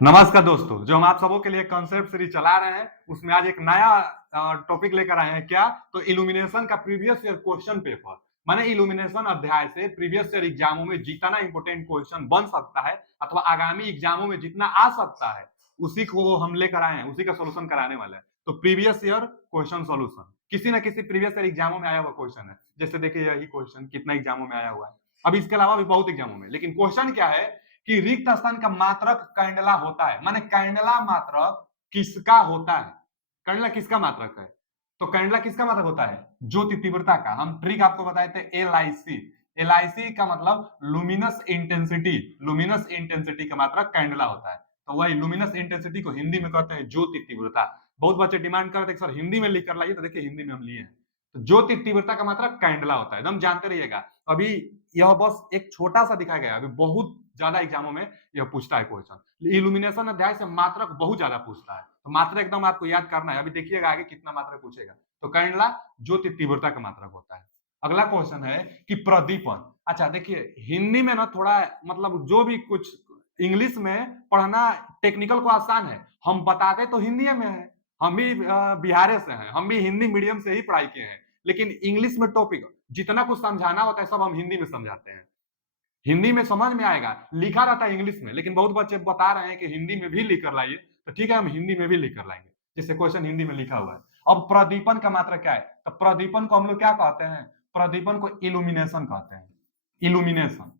नमस्कार दोस्तों, जो हम आप सबों के लिए कॉन्सेप्ट सीरीज चला रहे हैं उसमें आज एक नया टॉपिक लेकर आए हैं। क्या तो इल्यूमिनेशन का प्रीवियस ईयर क्वेश्चन पेपर, माने इल्यूमिनेशन अध्याय से प्रीवियस ईयर एग्जामों में जितना इंपोर्टेंट क्वेश्चन बन सकता है अथवा आगामी एग्जामों में जितना आ सकता है उसी को हम लेकर आए हैं, उसी का सोल्यूशन कराने वाले हैं। तो प्रीवियस ईयर क्वेश्चन सोल्यूशन किसी ना किसी प्रीवियस ईयर एग्जामों में आया हुआ क्वेश्चन है। जैसे देखिए यही क्वेश्चन कितना एग्जामों में आया हुआ है, अब इसके अलावा भी बहुत एग्जामों में। लेकिन क्वेश्चन क्या है कि रिक्त स्थान का मात्रक कैंडला होता है, माने कैंडला मात्रक किसका होता है। कैंडला किसका मात्रक है? तो कैंडला किसका मात्रक होता है? ज्योति तीव्रता का। हम ट्रिक आपको बताए थे LIC। LIC का मतलब लुमिनस इंटेंसिटी, लुमिनस इंटेंसिटी का मात्रक कैंडला होता है। तो वही लुमिनस इंटेंसिटी को हिंदी में कहते हैं ज्योति तीव्रता। बहुत बच्चे डिमांड करते हैं सर हिंदी में लिख कर लाइए, तो देखिए हिंदी में हम लिए हैं। तो ज्योति तीव्रता का मात्रक कैंडला होता है, एकदम जानते रहिएगा। अभी यह बस एक छोटा सा दिखाया गया, अभी बहुत ज्यादा एग्जामों में यह पूछता है क्वेश्चन। इल्यूमिनेशन अध्याय से मात्रक बहुत ज्यादा पूछता है, तो मात्रक एकदम आपको याद करना है। अभी देखिएगा आगे कितना मात्रक पूछेगा। तो कैंडला ज्योति तीव्रता का मात्रक होता है। अगला क्वेश्चन है कि प्रदीपन। अच्छा देखिए हिंदी में ना थोड़ा मतलब जो भी कुछ इंग्लिश में पढ़ना टेक्निकल को आसान है, हम बताते तो हिंदी में है। हम भी बिहार से हैं, हम भी हिंदी मीडियम से ही पढ़ाई किए हैं, लेकिन इंग्लिश में टॉपिक जितना कुछ समझाना होता है सब हम हिंदी में समझाते हैं। हिंदी में समझ में आएगा, लिखा रहता है इंग्लिश में, लेकिन बहुत बच्चे बता रहे हैं कि हिंदी में भी लिख कर लाइए। तो ठीक है, हम हिंदी में भी लिख कर लाएंगे, जैसे क्वेश्चन हिंदी में लिखा हुआ है। अब प्रदीपन का मात्रा क्या है? तो प्रदीपन को हम लोग क्या कहते हैं? प्रदीपन को इल्यूमिनेशन कहते हैं। इल्यूमिनेशन।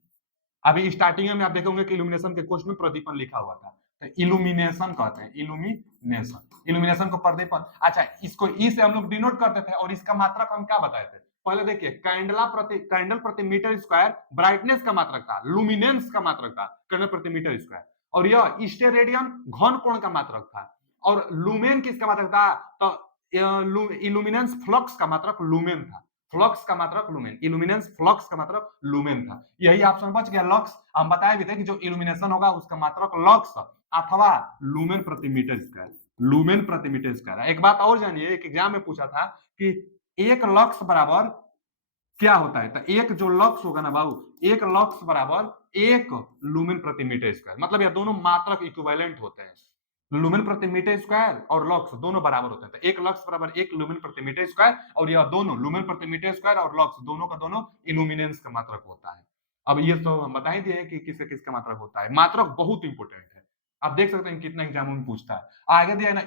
अभी स्टार्टिंग में आप देखोगे कि इल्यूमिनेशन के क्वेश्चन में प्रदीपन लिखा हुआ था, तो इल्यूमिनेशन कहते हैं। इल्यूमिनेशन, इल्यूमिनेशन को प्रदीपन। अच्छा, इसको ई से हम लोग डिनोट करते थे, और इसका मात्रक हम क्या बताए थे? पहले देखिए, कैंडल प्रति मीटर स्क्वायर ब्राइटनेस का मात्रक था, लुमिनेंस का मात्रक था कैंडल प्रति मीटर स्क्वायर। और यह स्टेरेडियन घन कोण का मात्रक था। और लुमेन किसका मात्रक था? तो इल्यूमिनेंस फ्लक्स का मात्रक लुमेन था। फ्लक्स का मात्रक लुमेन, इल्यूमिनेंस फ्लक्स का मात्रक लुमेन था। यही ऑप्शन बच गया, लक्स। हम बताए भी थे कि जो इल्यूमिनेशन होगा उसका मात्रक लक्स अथवा लुमेन प्रति मीटर स्क्वायर, लुमेन प्रति मीटर स्क्वायर। एक बात और जानिए, एक एग्जाम में पूछा था कि एक लक्स बराबर क्या होता है। तो एक जो लक्स होगा ना बाबू, एक लक्स बराबर एक लुमेन प्रति मीटर स्क्वायर, मतलब ये दोनों मात्रक इक्विवेलेंट होते हैं। लुमेन प्रति मीटर स्क्वायर और लक्स दोनों बराबर होते हैं। तो एक लक्स बराबर एक लुमेन प्रति मीटर स्क्वायर, और यह दोनों लुमेन प्रति मीटर स्क्वायर और लक्स दोनों का दोनों इल्यूमिनेंस का मात्रक होता है। अब ये तो हम बता ही दिए कि किसका किसका मात्रक होता है। मात्रक बहुत इंपॉर्टेंट है, आप देख सकते हैं कितना एग्जाम में पूछता है। आगे दिया है ना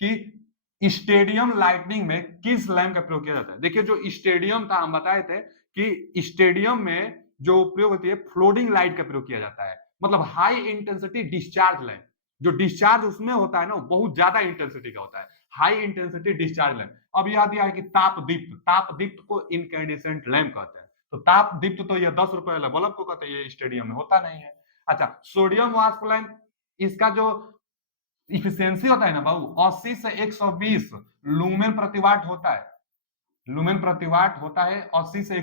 कि स्टेडियम लाइटनिंग में किस लैम्प का प्रयोग किया जाता है। देखिए जो स्टेडियम था, हम बताए थे कि स्टेडियम में जो प्रयोग होती है फ्लोटिंग लाइट का प्रयोग किया जाता है, मतलब हाई इंटेंसिटी डिस्चार्ज लैम्प। जो डिस्चार्ज उसमें होता है ना, बहुत ज्यादा इंटेंसिटी का होता है, हाई इंटेंसिटी डिस्चार्ज लैम्प। अब यह दिया है कि ताप दीप्त, ताप दीप्त को इनकैंडिसेंट लैम्प कहते हैं। तो ताप दीप्त तो यह 10 रुपए वाला बल्ब को कहते हैं, ये स्टेडियम में होता नहीं है। अच्छा, सोडियम वाष्प लैम्प, इसका जो इफिशियंसी होता है ना बाबू, 80 से 120 लूमेन प्रति वाट होता है। लुमेन प्रति वाट होता है 80 से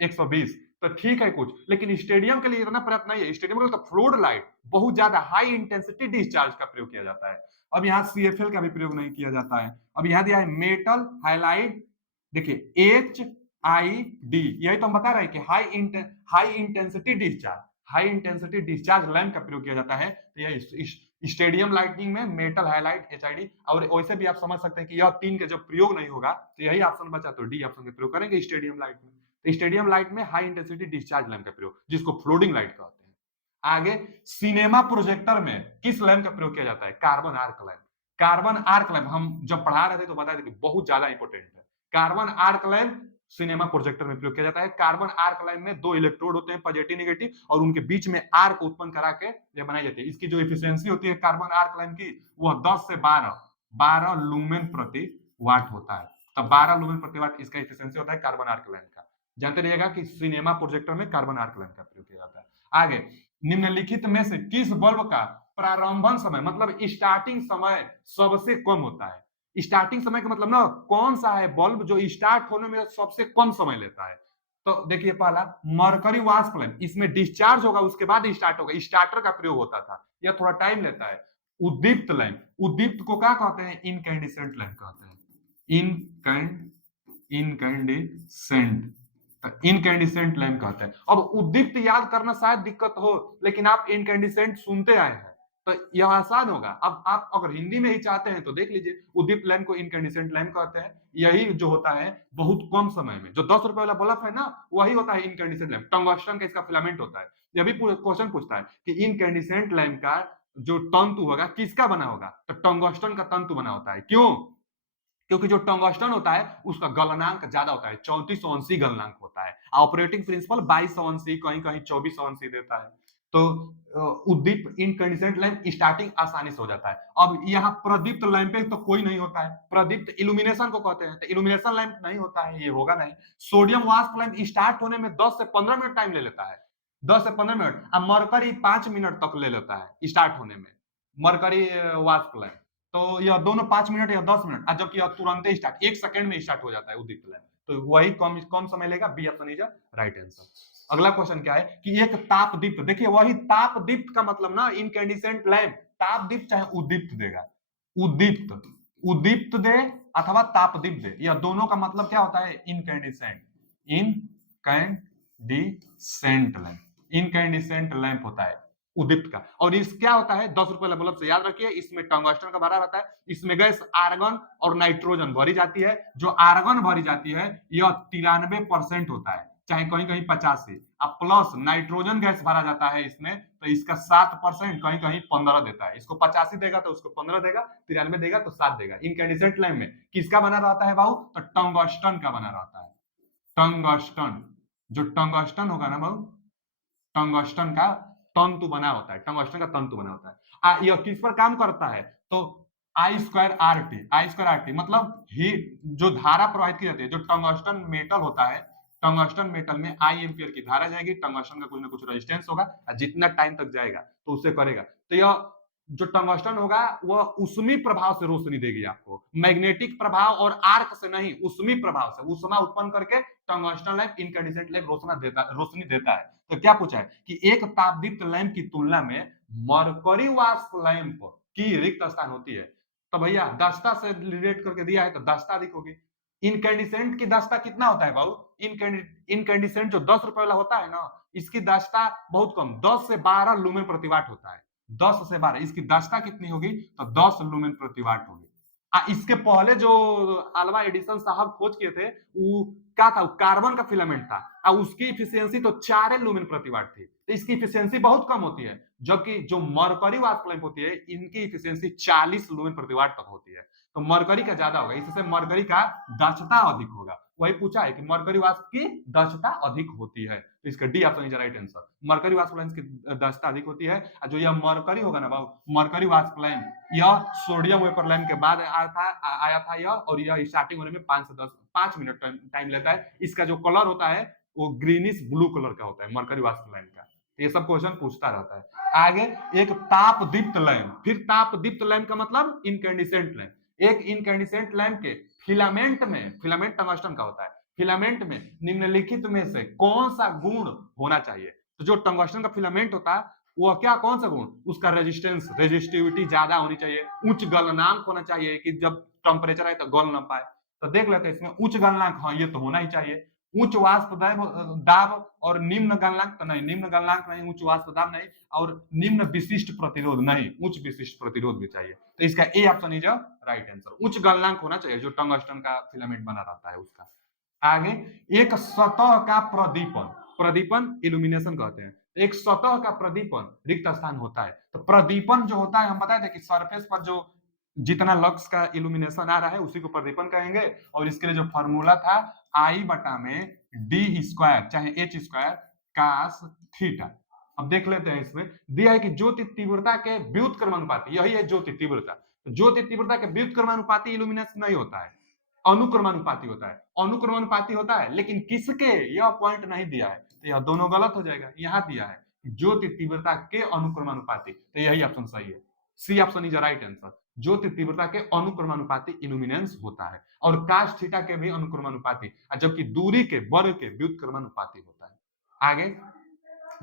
120। तो ठीक है कुछ, लेकिन स्टेडियम के लिए इतना पर्याप्त नहीं है। स्टेडियम के लिए तो फ्लोड लाइट, बहुत ज्यादा हाई इंटेंसिटी डिस्चार्ज का प्रयोग किया जाता है। अब यहाँ CFL का भी प्रयोग नहीं किया जाता है। अब यहाँ दिया है मेटल हाइलाइट, देखिए HID, यही तो हम बता रहे हैं कि high intensity discharge, high intensity discharge lamp का प्रयोग किया जाता है। तो यह स्टेडियम लाइटनिंग में मेटल हाइलाइट HID। और वैसे भी आप समझ सकते हैं कि यह तीन का जब प्रयोग नहीं होगा तो यही ऑप्शन बचा, तो डी ऑप्शन का प्रयोग करेंगे स्टेडियम लाइट में। तो स्टेडियम लाइट में हाई इंटेंसिटी डिस्चार्ज लैम्प का प्रयोग, जिसको फ्लोटिंग लाइट कहते हैं। आगे, सिनेमा प्रोजेक्टर में किस लैम्प का प्रयोग किया जाता है? Carbon arc lamp. Carbon arc lamp हम जब पढ़ा रहे थे तो बताया था कि बहुत ज्यादा इंपॉर्टेंट है। Carbon arc lamp cinema projector में प्रयोग किया जाता है। कार्बन आर्क लैम्प में दो इलेक्ट्रोड होते हैं, पॉजिटिव नेगेटिव, और उनके बीच में आर्क उत्पन्न करा के ये बनाई जाती है। इसकी जो एफिशिएंसी होती है कार्बन आर्क लैम्प की, वह 10 से 12 लूमेन प्रति वाट होता है। तब 12 लूमेन प्रति वाट इसका एफिशिएंसी होता है कार्बन आर्क लैम्प का। जानते रहिएगा कि सिनेमा प्रोजेक्टर में कार्बन आर्क लैम्प का प्रयोग किया जाता है। आगे, निम्नलिखित में से किस बल्ब का प्रारंभन समय, मतलब स्टार्टिंग समय सबसे कम होता है? स्टार्टिंग समय का मतलब ना, कौन सा है बल्ब जो स्टार्ट होने में सबसे कम समय लेता है? तो देखिए पहला मरकरी वाष्प लैंप, इसमें डिस्चार्ज होगा उसके बाद स्टार्ट होगा, स्टार्टर का प्रयोग होता था, यह थोड़ा टाइम लेता है। उद्दीप्त लैंप, उद्दीप्त को क्या कहते हैं? इनकैंडिसेंट लैंप कहते हैं। इनकैंडिसेंट, इनकैंडिसेंट लैंप कहते हैं। अब उद्दीप्त याद करना शायद दिक्कत हो, लेकिन आप इनकैंडिसेंट सुनते आए हैं, तो यह आसान होगा। अब आप अगर हिंदी में ही चाहते हैं तो देख लीजिए, उद्दीप्त लैंप को इनकैंडिसेंट लैंप कहते हैं। यही जो होता है बहुत कम समय में, जो 10 रुपए वाला बल्ब है ना, वही होता है इनकैंडिसेंट लैंप। टंगस्टन का इसका फिलामेंट होता है। यह भी क्वेश्चन पूछता है कि इनकैंडिसेंट लैंप का जो तंतु होगा किसका बना होगा, तो टंगस्टन का तंतु बना होता है। क्यों? क्योंकि जो टंगस्टन होता है उसका गलनांक ज्यादा होता है, 3480 गलनांक होता है। ऑपरेटिंग प्रिंसिपल 2280, कहीं कहीं 2480 देता है। तो उद्दीप्त इनकैंडिसेंट लैंप स्टार्टिंग आसानी से हो जाता है। अब यहाँ प्रदीप्त लैंप तो कोई नहीं होता है, प्रदीप्त इल्यूमिनेशन को कहते हैं, तो इल्यूमिनेशन लैंप नहीं होता है, ये होगा नहीं। सोडियम वाष्प लैंप स्टार्ट होने में 10 से 15 मिनट टाइम ले लेता है, 10 से 15 मिनट। अब मरकरी 5 मिनट तक ले लेता है स्टार्ट होने में, मरकरी वाष्प लैंप। तो यह दोनों 5 मिनट या 10 मिनट, जबकि यह तुरंत ही स्टार्ट 1 सेकंड में स्टार्ट हो जाता है उद्दीप्त लैंप। तो वही कम कम समय लेगा। B option is right answer. अगला क्वेश्चन क्या है कि एक ताप दीप्त, देखिए वही ताप दीप्त का मतलब ना इनकैंडिसेंट लैंप, ताप दीप्त चाहे उद्दीप्त देगा, उद्दीप्त, उद्दीप्त दे अथवा ताप दीप्त दे, यह दोनों का मतलब क्या होता है, incandescent, incandescent lamp, incandescent lamp होता है उद्दीप्त का। और इस क्या होता है, 10 रुपए बल्ब से याद रखिए, इसमें टंगस्टन का भरा रहता है, इसमें गैस आर्गन और नाइट्रोजन भरी जाती है। जो आर्गन भरी जाती है यह 93% होता है, चाहे कहीं कहीं 85। अब प्लस नाइट्रोजन गैस भरा जाता है इसमें, तो इसका 7%, कहीं कहीं 15 देता है। इसको 85 देगा तो उसको 15 देगा, 93 देगा तो 7 देगा। इनकैंडिसेंट लैंप में किसका बना रहता है बाबू, तो टंगस्टन का बना रहता है। टंगस्टन, जो टंगस्टन होगा ना बाबू, टंगस्टन का तंतु बना होता है, टंगस्टन का तंतु बना होता है। यह किस पर काम करता है, तो आई स्क्वायर आर टी, आई स्क्वायर आर टी मतलब हीट, जो धारा प्रवाहित की जाती है, जो टंगस्टन मेटल होता है, टंगस्टन मेटल में आई एम्पियर की धारा जाएगी, टंगस्टन का कुछ ना कुछ रेजिस्टेंस होगा, जितना टाइम तक जाएगा तो उससे करेगा। तो यह जो टंगस्टन होगा वह उष्मी प्रभाव से रोशनी देगी आपको, मैग्नेटिक प्रभाव और आर्क से नहीं, उष्मी प्रभाव से उष्मा उत्पन्न करके टंगस्टन लैंप, इनकैंडिसेंट लैंप रोशनी देता है। तो क्या पूछा है कि एक तापदीप्त लैंप की तुलना में मरकरी वाष्प लैंप की रिक्त स्थान होती है, तो भैया दस्ता से रिलेट करके दिया है तो दस्ता अधिक होगी। इनकैंडिसेंट की दस्ता कितना होता है बाबू, इनकैंडिसेंट जो 10 रुपए वाला होता है ना, इसकी दस्ता बहुत कम, 10 से 12 लूमेन प्रति वाट होता है, 10 से 12। इसकी दस्ता कितनी होगी, तो 10 लूमेन प्रति वाट होगी। इसके पहले जो अल्वा एडिसन साहब खोज किए थे वो क्या था, कार्बन का फिलामेंट था, और उसकी इफिशियंसी तो 4 लूमेन प्रति वाट थी, तो इसकी इफिशियंसी बहुत कम होती है। जबकि जो मरकरी वाष्प लैंप होती है इनकी इफिशियंसी 40 लूमेन प्रति वाट तक होती है, तो मरकरी का ज्यादा होगा, इससे मरकरी का दक्षता अधिक होगा। वही पूछा है कि मरकरी वाष्प की दक्षता अधिक होती है, तो इसका D option is right answer. Mercury वाष्प लैंप की दक्षता अधिक होती है। और जो यह मरकरी होगा ना बाबू, मरकरी वाष्प लैंप, यह सोडियम वेपर लैंप के बाद आया था यह, और यह स्टार्टिंग होने में 5 मिनट टाइम लेता है। इसका जो कलर होता है वो ग्रीनिश ब्लू कलर का होता है मरकरी वाष्प लैंप का। ये सब क्वेश्चन पूछता रहता है। आगे एक ताप दीप्त लैंप, फिर ताप दीप्त लैंप का मतलब इनकैंडिसेंट लैंप। एक इनकैंडिसेंट लैंप के फिलामेंट में, फिलामेंट टंगस्टन का होता है, फिलामेंट में निम्नलिखित में से कौन सा गुण होना चाहिए, तो जो टंगस्टन का फिलामेंट होता है वह क्या, कौन सा गुण, उसका रेजिस्टेंस, रेजिस्टिविटी ज्यादा होनी चाहिए, उच्च गलनांक होना चाहिए कि जब टेम्परेचर आए तो गल ना पाए। तो देख लेते हैं इसमें उच्च गलनांक, हाँ ये तो होना ही चाहिए। उच्च वाष्प दाब और निम्न गलनांक तो नहीं, निम्न गलनांक नहीं, उच्च वाष्प दाब नहीं, और निम्न विशिष्ट प्रतिरोध नहीं, उच्च विशिष्ट प्रतिरोध भी चाहिए। तो इसका ए ऑप्शन इज राइट आंसर। उच्च गलनांक होना चाहिए जो टंगस्टन का फिलामेंट बना रहता है उसका। आगे एक सतह का प्रदीपन, प्रदीपन इल्यूमिनेशन कहते हैं, एक सतह का प्रदीपन रिक्त स्थान होता है। तो प्रदीपन जो होता है हम बताए थे कि सरफेस पर जो जितना लक्स का इल्यूमिनेशन आ रहा है उसी को प्रदीपन कहेंगे। और इसके लिए जो फॉर्मूला था आई बटा में डी स्क्वायर चाहे एच स्क्वायर कास थीटा। अब देख लेते हैं, इसमें दिया है कि ज्योति तीव्रता के व्युत्क्रमानुपाती, यही है ज्योति तीव्रता। ज्योति तीव्रता के व्युत्क्रमानुपाती इल्यूमिनेशन नहीं होता है, अनुक्रमानुपाती होता है, अनुक्रमानुपाती होता है, लेकिन किसके, यह पॉइंट नहीं दिया है, तो यह दोनों गलत हो जाएगा। यहां दिया है ज्योति तीव्रता के अनुक्रमानुपाती, तो यही ऑप्शन सही है, C option is right answer. ज्योति तीव्रता के अनुक्रमानुपाती इल्यूमिनेंस होता है, और काश थीटा के भी अनुक्रमानुपाती, जबकि दूरी के वर्ग के व्युत्क्रमानुपाती होता है। आगे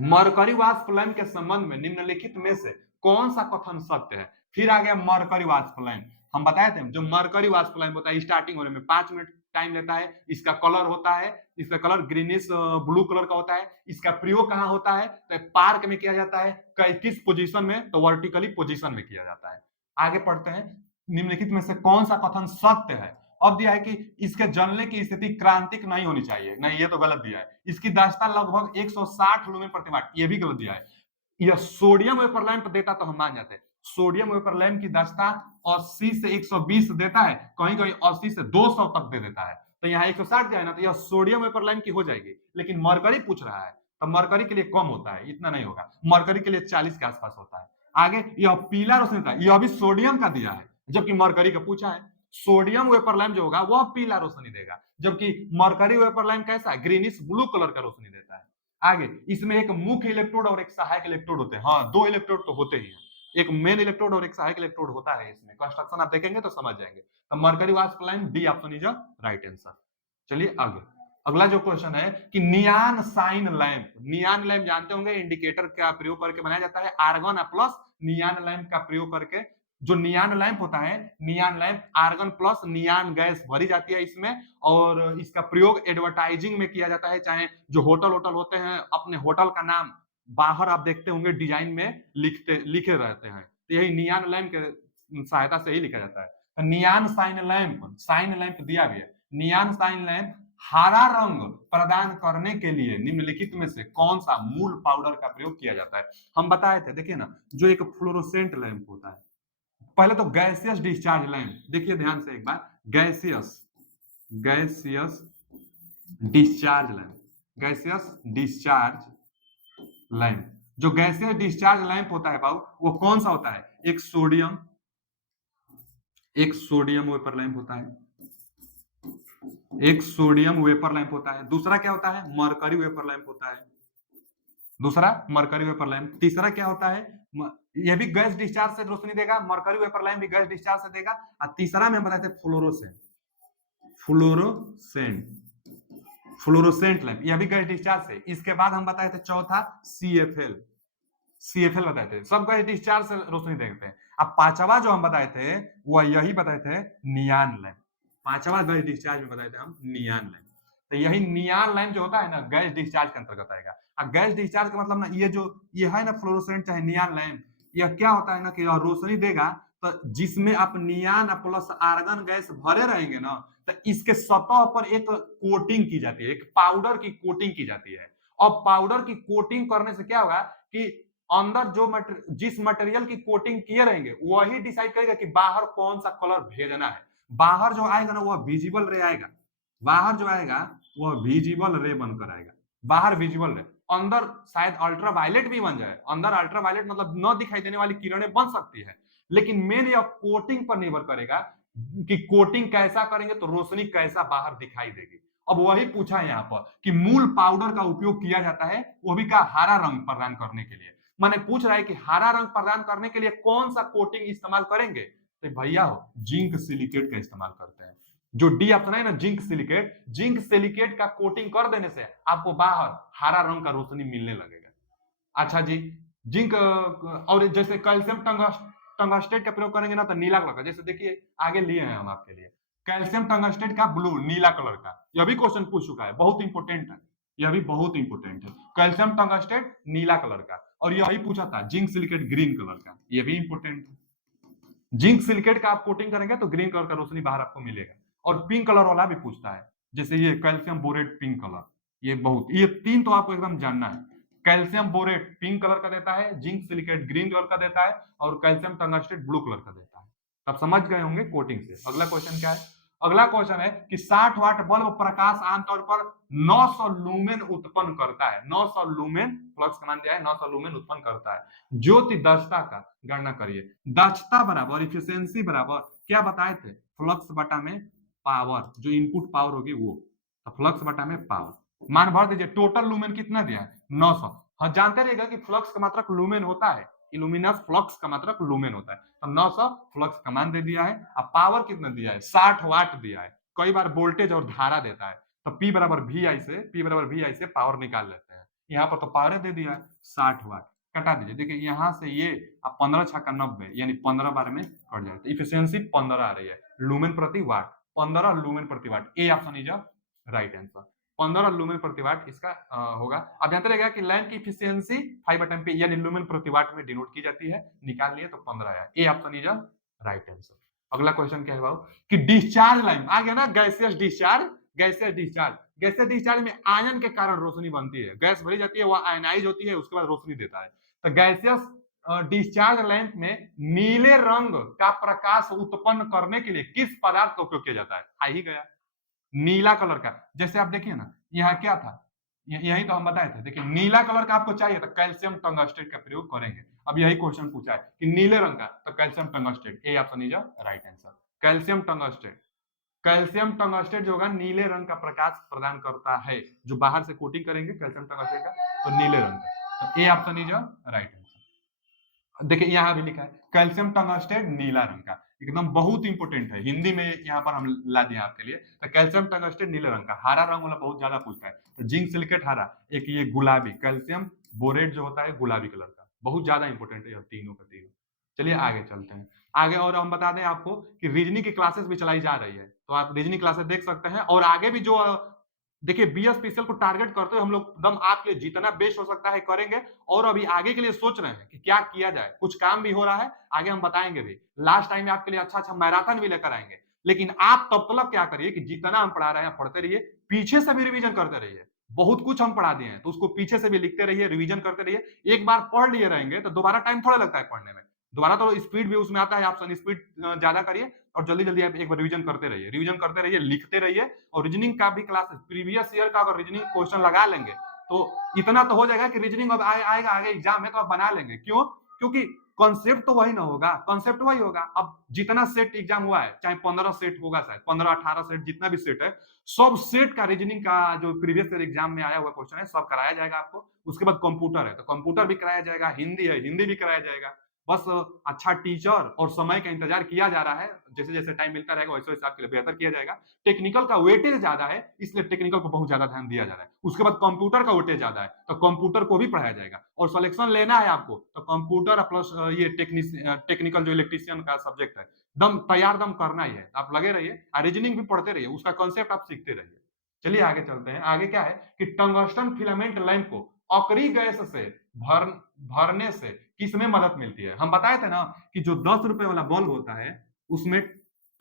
मरकरी वाष्प लैंप के संबंध में निम्नलिखित में से कौन सा कथन सत्य है। फिर आ गया मरकरी वाष्प लैंप, हम बताए थे जो मरकरी वाष्प लैंप होता है स्टार्टिंग होने में 5 मिनट टाइम लेता है, इसका कलर होता है, इसका कलर ग्रीनिश ब्लू कलर का होता है, इसका प्रयोग कहाँ होता है, तो पार्क में किया जाता है, किस पोजीशन में, तो वर्टिकली पोजीशन में किया जाता है। आगे पढ़ते हैं, निम्नलिखित में से कौन सा कथन सत्य है। अब दिया है कि इसके जलने की स्थिति क्रांतिक नहीं होनी चाहिए, नहीं ये तो गलत दिया है। इसकी दक्षता लगभग 160 लुमेन प्रति वाट, ये भी गलत दिया है। यह सोडियम वेपर लैंप देता तो हम मान जाते हैं। सोडियम वेपर लैंप की दक्षता 80 से 120 देता है, कहीं कहीं 80 से 200 तक दे देता है, तो यहाँ 160 जाए ना, तो यह सोडियम वेपर लैंप की हो जाएगी। लेकिन मरकरी पूछ रहा है, तो मरकरी के लिए कम होता है, इतना नहीं होगा, मरकरी के लिए 40 के आसपास होता है। आगे यह पीला रोशनी था, यह भी सोडियम का दिया है, जबकि मरकरी का पूछा है। सोडियम वेपर लैंप जो होगा वह पीला रोशनी देगा, जबकि मरकरी वेपर लैंप कैसा है, ग्रीनिश ब्लू कलर का रोशनी देता है। आगे इसमें एक मुख्य इलेक्ट्रोड और एक सहायक इलेक्ट्रोड होते हैं, हाँ 2 इलेक्ट्रोड तो होते ही हैं, एक मेन इलेक्ट्रोड और एक सहायक इलेक्ट्रोड होता है। इसमें कंस्ट्रक्शन आप देखेंगे तो समझ जाएंगे। तो mercury wasp lamp, D option is right answer. चलिए आगे, अगला जो क्वेश्चन है कि नियान साइन लैंप, नियान लैंप जानते होंगे इंडिकेटर का प्रयोग करके बनाया जाता है, आर्गन प्लस नियान लैंप का प्रयोग करके। जो नियान लैंप होता है, नियान लैंप आर्गन प्लस नियान गैस भरी जाती है इसमें, और इसका प्रयोग एडवर्टाइजिंग में किया जाता है। चाहे जो होटल होते हैं, अपने होटल का नाम बाहर आप देखते होंगे डिजाइन में लिखे रहते हैं, तो यही नियान लैंप के सहायता से ही लिखा जाता है। तो नियान साइन लैंप दिया गया, नियान साइन लैंप हरा रंग प्रदान करने के लिए निम्नलिखित में से कौन सा मूल पाउडर का प्रयोग किया जाता है। हम बताए थे, देखिए ना, जो एक फ्लोरोसेंट लैंप होता है, पहले तो गैसियस डिस्चार्ज लैंप, देखिए ध्यान से एक बार, gaseous discharge lamp, gaseous discharge lamp, जो गैसियस डिस्चार्ज लैंप होता है बाबू, वो कौन सा होता है, एक सोडियम वेपर लैंप होता है, एक सोडियम वेपर लैंप होता है। दूसरा क्या होता है, मरकरी वेपर लैंप होता है, दूसरा मरकरी वेपर लैंप। तीसरा क्या होता है, यह भी गैस डिस्चार्ज से रोशनी देगा, मरकरी वेपर लैंप भी गैस डिस्चार्ज से देगा। और तीसरा में बताते फ्लोरोसेंट लैंप, यह भी गैस डिस्चार्ज से। इसके बाद हम बताए थे चौथा सीएफएल बताए थे, सब गैस डिस्चार्ज से रोशनी देखते हैं। अब पांचवा जो हम बताए थे वह यही बताए थे, नियान लैंप, पांचवा गैस डिस्चार्ज में बताए थे हम नियान लैंप। तो यही नियान लैंप जो होता है ना, गैस डिस्चार्ज के अंतर्गत आएगा। अब गैस डिस्चार्ज का मतलब ना, ये है ना फ्लोरोसेंट चाहे नियान लैंप, यह क्या होता है ना कि रोशनी देगा, तो जिसमें आप नियान प्लस आर्गन गैस भरे रहेंगे ना, तो इसके सतह पर एक कोटिंग की जाती है, एक पाउडर की कोटिंग की जाती है। और पाउडर की कोटिंग करने से क्या होगा कि अंदर जिस मटेरियल की कोटिंग किए रहेंगे वही डिसाइड करेगा कि बाहर कौन सा कलर भेजना है। बाहर जो आएगा ना वह विजिबल रे आएगा, बाहर जो आएगा वह विजिबल रे बनकर आएगा, बाहर विजिबल रे, अंदर शायद अल्ट्रावायलेट भी बन जाए, अंदर अल्ट्रावायलेट मतलब न दिखाई देने वाली किरणें बन सकती है, लेकिन मेन यह कोटिंग पर निर्भर करेगा कि कोटिंग कैसा करेंगे तो रोशनी कैसा बाहर दिखाई देगी। अब वही पूछा है यहाँ पर कि मूल पाउडर का उपयोग किया जाता है, वो भी का हरा रंग प्रदान करने के लिए। माने पूछ रहा है कि हरा रंग प्रदान करने के लिए कौन सा कोटिंग इस्तेमाल करेंगे, तो भैया हो जिंक सिलिकेट का इस्तेमाल करते हैं। जो डी ऑप्शन है ना, जिंक सिलिकेट का कोटिंग कर देने से आपको बाहर हरा रंग का रोशनी मिलने लगेगा। अच्छा जी, जिंक और जैसे कैल्शियम टंगस्टेट का प्रयोग करेंगे ना तो नीला कलर का, जैसे देखिए आगे लिए हैं हम आपके लिए कैल्शियम टंगस्टेट का ब्लू, नीला कलर का, यह भी क्वेश्चन पूछ चुका है, बहुत इंपोर्टेंट है, यह भी बहुत इंपोर्टेंट है। कैल्शियम टंगस्टेट नीला कलर का, और यही पूछा था जिंक सिलिकेट ग्रीन कलर का, यह भी इंपोर्टेंट है। जिंक सिलिकेट का आप कोटिंग करेंगे तो ग्रीन कलर का रोशनी बाहर आपको मिलेगा। और पिंक कलर वाला भी पूछता है, जैसे ये कैल्शियम बोरेट पिंक कलर, ये तीन तो आपको एकदम जानना है। कैल्शियम बोरेट पिंक कलर का देता है, जिंक सिलिकेट ग्रीन कलर का देता है, और कैल्शियम टंगस्टेट ब्लू कलर का देता है। आप समझ गए होंगे कोटिंग से। अगला क्वेश्चन क्या है, अगला क्वेश्चन है कि 60 वाट बल्ब प्रकाश आमतौर पर 900 लूमेन उत्पन्न करता है, 900 लूमेन, फ्लक्स का मान दिया है 900 लूमेन उत्पन्न करता है। ज्योति दक्षता का गणना करिए। दक्षता बराबर इफिशियंसी बराबर क्या बताए थे, फ्लक्स बटा में पावर, जो इनपुट पावर होगी वो, तो फ्लक्स बटा में पावर, मान भर दीजिए। टोटल लूमेन कितना दिया है, 900। हाँ जानते रहिएगा कि फ्लक्स का मात्रक लूमेन होता है, इल्यूमिनस फ्लक्स का मात्रक लूमेन होता है, तो 900 फ्लक्स का मान दे दिया है। अब पावर कितना दिया है, 60 वाट दिया है। कई बार वोल्टेज और धारा देता है, तो P बराबर VI से पावर निकाल लेते हैं। यहाँ पर तो पावर दे दिया है 60 वाट, कटा दीजिए। देखिए यहाँ से ये 15 छक्का 90, यानी 15 बार में कट जाएगा, इफिशियंसी 15 आ रही है लूमेन प्रति वाट, 15 लूमेन प्रति watt. A option is right answer. 15 lumen प्रति वाट इसका होगा। अब जानते रहेगा कि लैंप की इफिशियंसी 5/10 यानी लूमेन प्रति वाट में डिनोट की जाती है। निकाल लिए तो 15 आया। ए ऑप्शन इज राइट आंसर। अगला क्वेश्चन क्या है बाबू कि डिस्चार्ज लैंप आ गया ना, gaseous discharge. Gaseous discharge, gaseous discharge में आयन के कारण रोशनी बनती है। गैस भरी जाती है, वह आयनाइज होती है, उसके बाद रोशनी देता है। तो गैसियस डिस्चार्ज लैंप में नीले रंग का प्रकाश उत्पन्न करने के लिए किस पदार्थ का उपयोग किया जाता है? आ ही गया नीला कलर का। जैसे आप देखिए ना, यहाँ क्या था, यही तो हम बताए थे। देखिए नीला कलर का आपको चाहिए तो कैल्शियम टंगस्टेट का प्रयोग करेंगे। अब यही क्वेश्चन पूछा है कि नीले रंग का, तो calcium tungstate. A option is right answer. Calcium tungstate, calcium tungstate जो होगा नीले रंग का प्रकाश प्रदान करता है। जो बाहर से कोटिंग करेंगे कैल्शियम टंगस्टेट का, तो नीले रंग का। तो ए ऑप्शन इज राइट आंसर। देखिए यहां भी लिखा है कैल्शियम टंगस्टेट नीला रंग का, एकदम बहुत इंपोर्टेंट है। हिंदी में यहाँ पर हम ला दिए आपके लिए। तो कैल्शियम टंगस्टेट नीले रंग का। हरा रंग वाला बहुत ज्यादा पूछता है, तो जिंक सिलिकेट हरा, एक ये गुलाबी कैल्शियम बोरेट जो होता है गुलाबी कलर का, बहुत ज्यादा इंपोर्टेंट है तीनों का तीनों। चलिए आगे चलते हैं आगे। और हम बता दें आपको कि रीजनिंग की क्लासेस भी चलाई जा रही है, तो आप रीजनिंग क्लासेस देख सकते हैं। और आगे भी जो देखिए बीएसपीसीएल को टारगेट करते हुए हम लोग एकदम आपके लिए जितना बेस्ट हो सकता है करेंगे। और अभी आगे के लिए सोच रहे हैं कि क्या किया जाए, कुछ काम भी हो रहा है, आगे हम बताएंगे भी। लास्ट टाइम में आपके लिए अच्छा अच्छा मैराथन भी लेकर आएंगे। लेकिन आप तब तक क्या करिए कि जितना हम पढ़ा रहे हैं पढ़ते रहिए, पीछे से भी रिवीजन करते रहिए। बहुत कुछ हम पढ़ा दिए हैं, तो उसको पीछे से भी लिखते रहिए, रिवीजन करते रहिए। एक बार पढ़ लिए रहेंगे तो दोबारा टाइम थोड़ा लगता है पढ़ने में। दोबारा तो स्पीड भी उसमें आता है, ऑप्शन स्पीड ज्यादा करिए और जल्दी जल्दी आप एक बार रिवीजन करते रहिए, रिवीजन करते रहिए, लिखते रहिए। और रीजनिंग का भी क्लासेस प्रीवियस ईयर का अगर रीजनिंग क्वेश्चन लगा लेंगे तो इतना तो हो जाएगा कि रीजनिंग अब आएगा आगे एग्जाम में तो आप बना लेंगे। क्यों? क्योंकि कॉन्सेप्ट तो वही ना होगा, कॉन्सेप्ट वही होगा। अब जितना सेट एग्जाम हुआ है, चाहे 15 सेट होगा, शायद 15-18 सेट, जितना भी सेट है, सब सेट का रीजनिंग का जो प्रीवियस ईयर एग्जाम में आया हुआ क्वेश्चन है सब कराया जाएगा आपको। उसके बाद कंप्यूटर है तो कंप्यूटर भी कराया जाएगा, हिंदी है हिंदी भी कराया जाएगा। बस अच्छा टीचर और समय का इंतजार किया जा रहा है। जैसे जैसे टाइम मिलता रहेगा वैसे वैसे आपके लिए बेहतर किया जाएगा। टेक्निकल का वेटेज ज्यादा है, इसलिए टेक्निकल को बहुत ज्यादा ध्यान दिया जा रहा है। उसके बाद कंप्यूटर का वेटेज ज्यादा है, तो कंप्यूटर को भी पढ़ाया जाएगा। और सिलेक्शन लेना है आपको तो कंप्यूटर प्लस ये टेक्निकल जो इलेक्ट्रीशियन का सब्जेक्ट है, दम तैयार दम करना ही है। आप लगे रहिए, रीजनिंग भी पढ़ते रहिए, उसका कॉन्सेप्ट आप सीखते रहिए। चलिए आगे चलते हैं। आगे क्या है कि टंगस्टन फिलामेंट लैंप को अक्री गैस से भरने से किसमें मदद मिलती है? हम बताए थे ना कि जो 10 रुपए वाला बल्ब होता है उसमें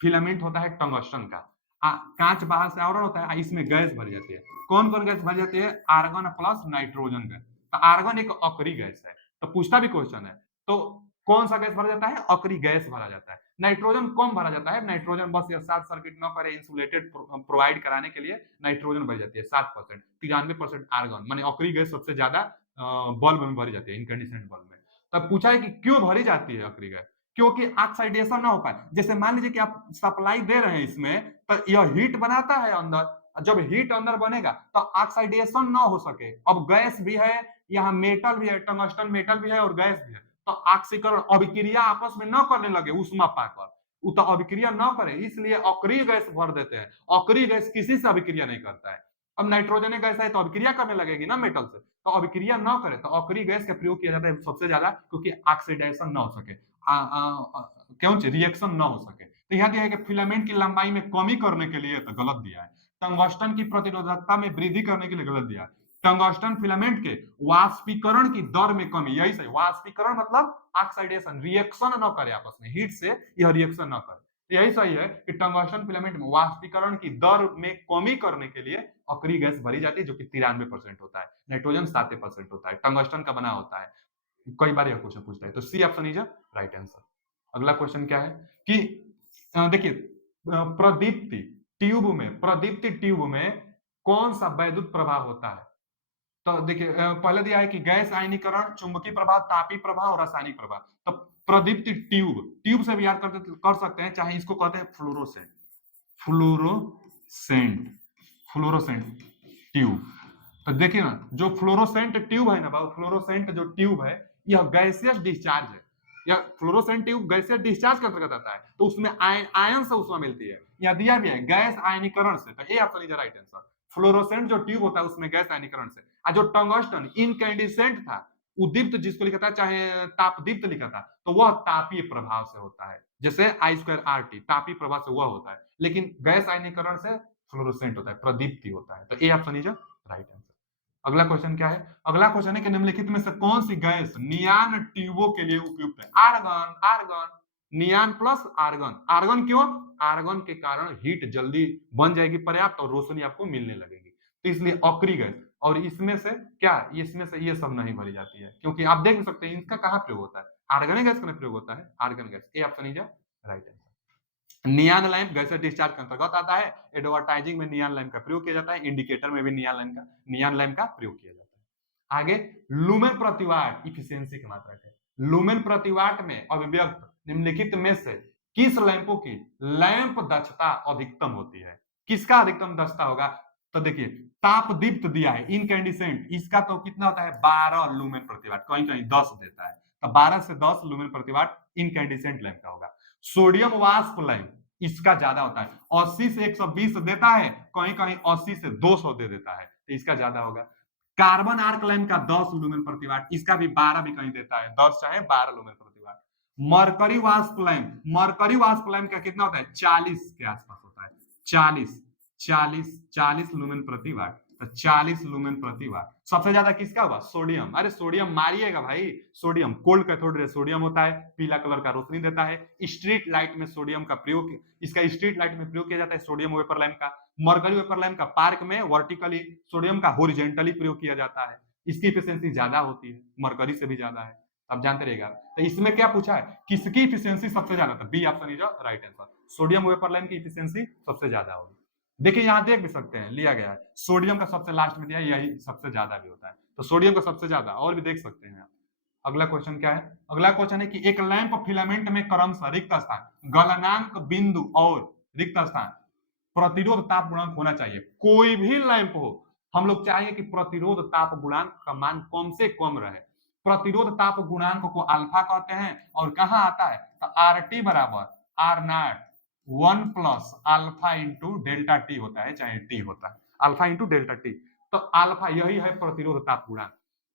फिलामेंट होता है टंगस्टन का। कांच बाहर से आवरण होता है, इसमें गैस भर जाती है। कौन कौन गैस भर जाती है? Argon plus nitrogen gas. तो आर्गन एक अक्री गैस है, तो पूछता भी क्वेश्चन है। तो कौन सा गैस भरा जाता है? अक्री गैस भरा जाता है। नाइट्रोजन कम भरा जाता है। नाइट्रोजन बस यह शॉर्ट सर्किट न करे, इंसुलेटेड प्रोवाइड कराने के लिए नाइट्रोजन भरी जाती है 7%। 93% आर्गन माने अक्री गैस सबसे ज्यादा बल्ब में भरी जाती है, इनकैंडिसेंट बल्ब में। तब पूछा है कि क्यों भरी जाती है अक्री गैस? क्योंकि ऑक्सीडेशन ना हो पाए। जैसे मान लीजिए कि आप सप्लाई दे रहे हैं इसमें, तो यह हीट बनाता है अंदर। जब हीट अंदर बनेगा तो ऑक्सीडेशन ना हो सके। अब गैस भी है, यहाँ मेटल भी है, टंगस्टन मेटल भी है और गैस भी है, तो ऑक्सीकरण अभिक्रिया आपस में न करने लगे उष्मा पाकर, तो अभिक्रिया न करे, इसलिए अक्रिय गैस भर देते हैं। अक्रिय गैस किसी से अभिक्रिया नहीं करता है। अब नाइट्रोजन गैस है तो अभिक्रिया करने लगेगी ना मेटल से, तो अभिक्रिया न करे तो अक्रिय गैस का प्रयोग किया जाता है सबसे ज्यादा, क्योंकि ऑक्सीडेशन न हो सके, क्यों रिएक्शन न हो सके। तो यहाँ दिया है कि फिलामेंट की लंबाई में कमी करने के लिए, तो गलत दिया है। टंगस्टन की प्रतिरोधकता में वृद्धि करने के लिए गलत दिया है। टंगस्टन फिलामेंट के वाष्पीकरण की दर में कमी, यही सही। वाष्पीकरण मतलब ऑक्सीडेशन, रिएक्शन न करे आपस में, हीट से यह रिएक्शन न करे, यही सही है कि टंगस्टन फिलामेंट में वाष्पीकरण की दर में कमी करने के लिए अक्रिय गैस भरी जाती है, जो कि 93% होता है। नाइट्रोजन 7% होता है, टंगस्टन का बना होता है। कई बार यह क्वेश्चन पूछता है, तो C option is right answer. अगला क्वेश्चन क्या है कि देखिए प्रदीप्ति ट्यूब में कौन सा वैद्युत प्रवाह होता है? तो देखिए पहले दिया है कि गैस आयनीकरण, चुंबकीय प्रभाव, तापीय प्रभाव और रासायनिक प्रभाव। तो प्रदीप्ति ट्यूब से भी याद कर सकते हैं, चाहे इसको कहते हैं फ्लोरोसेंट, फ्लोरोसेंट फ्लोरोसेंट ट्यूब। तो देखिए ना, जो फ्लोरोसेंट ट्यूब है ना बाबू, फ्लोरोसेंट जो ट्यूब है यह गैसियस डिस्चार्ज है। यह फ्लोरोसेंट ट्यूब गैसियस डिस्चार्ज के अंतर्गत आता है, तो उसमें आयन से ऊष्मा मिलती है। यह दिया भी है गैस आयनीकरण से, तो ए option is right answer. Fluorescent जो ट्यूब होता है उसमें गैस आयनीकरण से। जो टंगस्टन इनकैंडिसेंट था, उद्दीप्त जिसको लिखा था, चाहे तापदीप्त लिखा था, तो वह तापीय प्रभाव से होता है, जैसे I2RT तापीय प्रभाव से वह होता है, लेकिन गैस आयनीकरण से फ्लोरोसेंट होता है, प्रदीप्ति होता है। तो ए ऑप्शन इज राइट आंसर। अगला क्वेश्चन क्या है? अगला क्वेश्चन है कि निम्नलिखित में से कौन सी गैस नियान ट्यूबों के लिए उपयुक्त है? Argon. Argon, neon plus argon. Argon क्यों? आर्गन के कारण हीट जल्दी बन जाएगी पर्याप्त और रोशनी आपको मिलने लगेगी, तो इसलिए अक्री गैस। और इसमें से क्या, इसमें से ये सब नहीं भरी जाती है, क्योंकि आप देख सकते हैं इसका कहाँ प्रयोग होता है, आर्गन गैस का प्रयोग होता है, argon gas. A option is right answer. Neon lamp gaseous discharge के अंतर्गत आता है। एडवर्टाइजिंग में नियान लैंप का प्रयोग किया जाता है, इंडिकेटर में भी नियान लैंप का प्रयोग किया जाता है। आगे लुमेन प्रति वाट इफिशियंसी की मात्रा है। लुमेन प्रति वाट में अभिव्यक्त निम्नलिखित में से किस लैंपों की लैंप दक्षता अधिकतम होती है? किसका अधिकतम दक्षता होगा? तो देखिए, तापदीप्त दिया है इनकैंडिसेंट, इसका तो कितना होता है 12 लुमेन प्रति वाट, कहीं कहीं 10 देता है, तो 12 से 10 लुमेन प्रति वाट इनकैंडिसेंट लैंप का होगा। सोडियम वाष्प लैंप इसका ज्यादा होता है, 80 से 120 देता है, कहीं कहीं 80 से 200 दे देता है, तो इसका ज्यादा होगा। कार्बन आर्क लैंप का 10 लुमेन प्रति वाट, इसका भी 12 भी कहीं देता है, 10 चाहे 12 लुमेन प्रति वाट। मरकरी वाष्प लैंप का कितना होता है? 40 के आसपास होता है, 40 लुमेन प्रति वाट, तो 40 लुमेन प्रति वाट। सबसे ज्यादा किसका होगा? सोडियम। अरे सोडियम मारिएगा भाई, sodium cold cathode ray sodium होता है, पीला कलर का रोशनी देता है। स्ट्रीट लाइट में सोडियम का प्रयोग, इसका स्ट्रीट लाइट में प्रयोग किया जाता है सोडियम वेपर लैंप का। मरकरी वेपर लैंप का पार्क में वर्टिकली, सोडियम का हॉरिजॉन्टली प्रयोग किया जाता है, इसकी एफिशिएंसी ज्यादा होती है, मरकरी से भी ज्यादा है, अब जानते रहेगा। तो इसमें क्या पूछा है, किसकी एफिशिएंसी सबसे ज्यादा? था B option is right answer, sodium vapour lamp की एफिशिएंसी सबसे ज्यादा होगी। देखिए यहां देख भी सकते हैं, लिया गया है सोडियम का सबसे लास्ट में दिया है, यही सबसे ज्यादा भी होता है, तो सोडियम का सबसे ज्यादा, और भी देख सकते हैं आप। अगला क्वेश्चन क्या है? अगला क्वेश्चन है कि एक लैंप फिलामेंट में क्रमशः रिक्त स्थान, गलनांक बिंदु और रिक्त स्थान प्रतिरोध ताप गुणांक होना चाहिए। कोई भी लैंप हो, हम लोग चाहेंगे कि प्रतिरोध ताप गुणांक का मान कम से कम रहे। प्रतिरोध ताप गुणांक को अल्फा कहते हैं, और कहां आता है? तो आर टी बराबर R naught 1 plus alpha into delta T होता है, चाहे टी होता है, अल्फा इंटू डेल्टा टी। तो अल्फा यही है प्रतिरोध ताप गुणांक।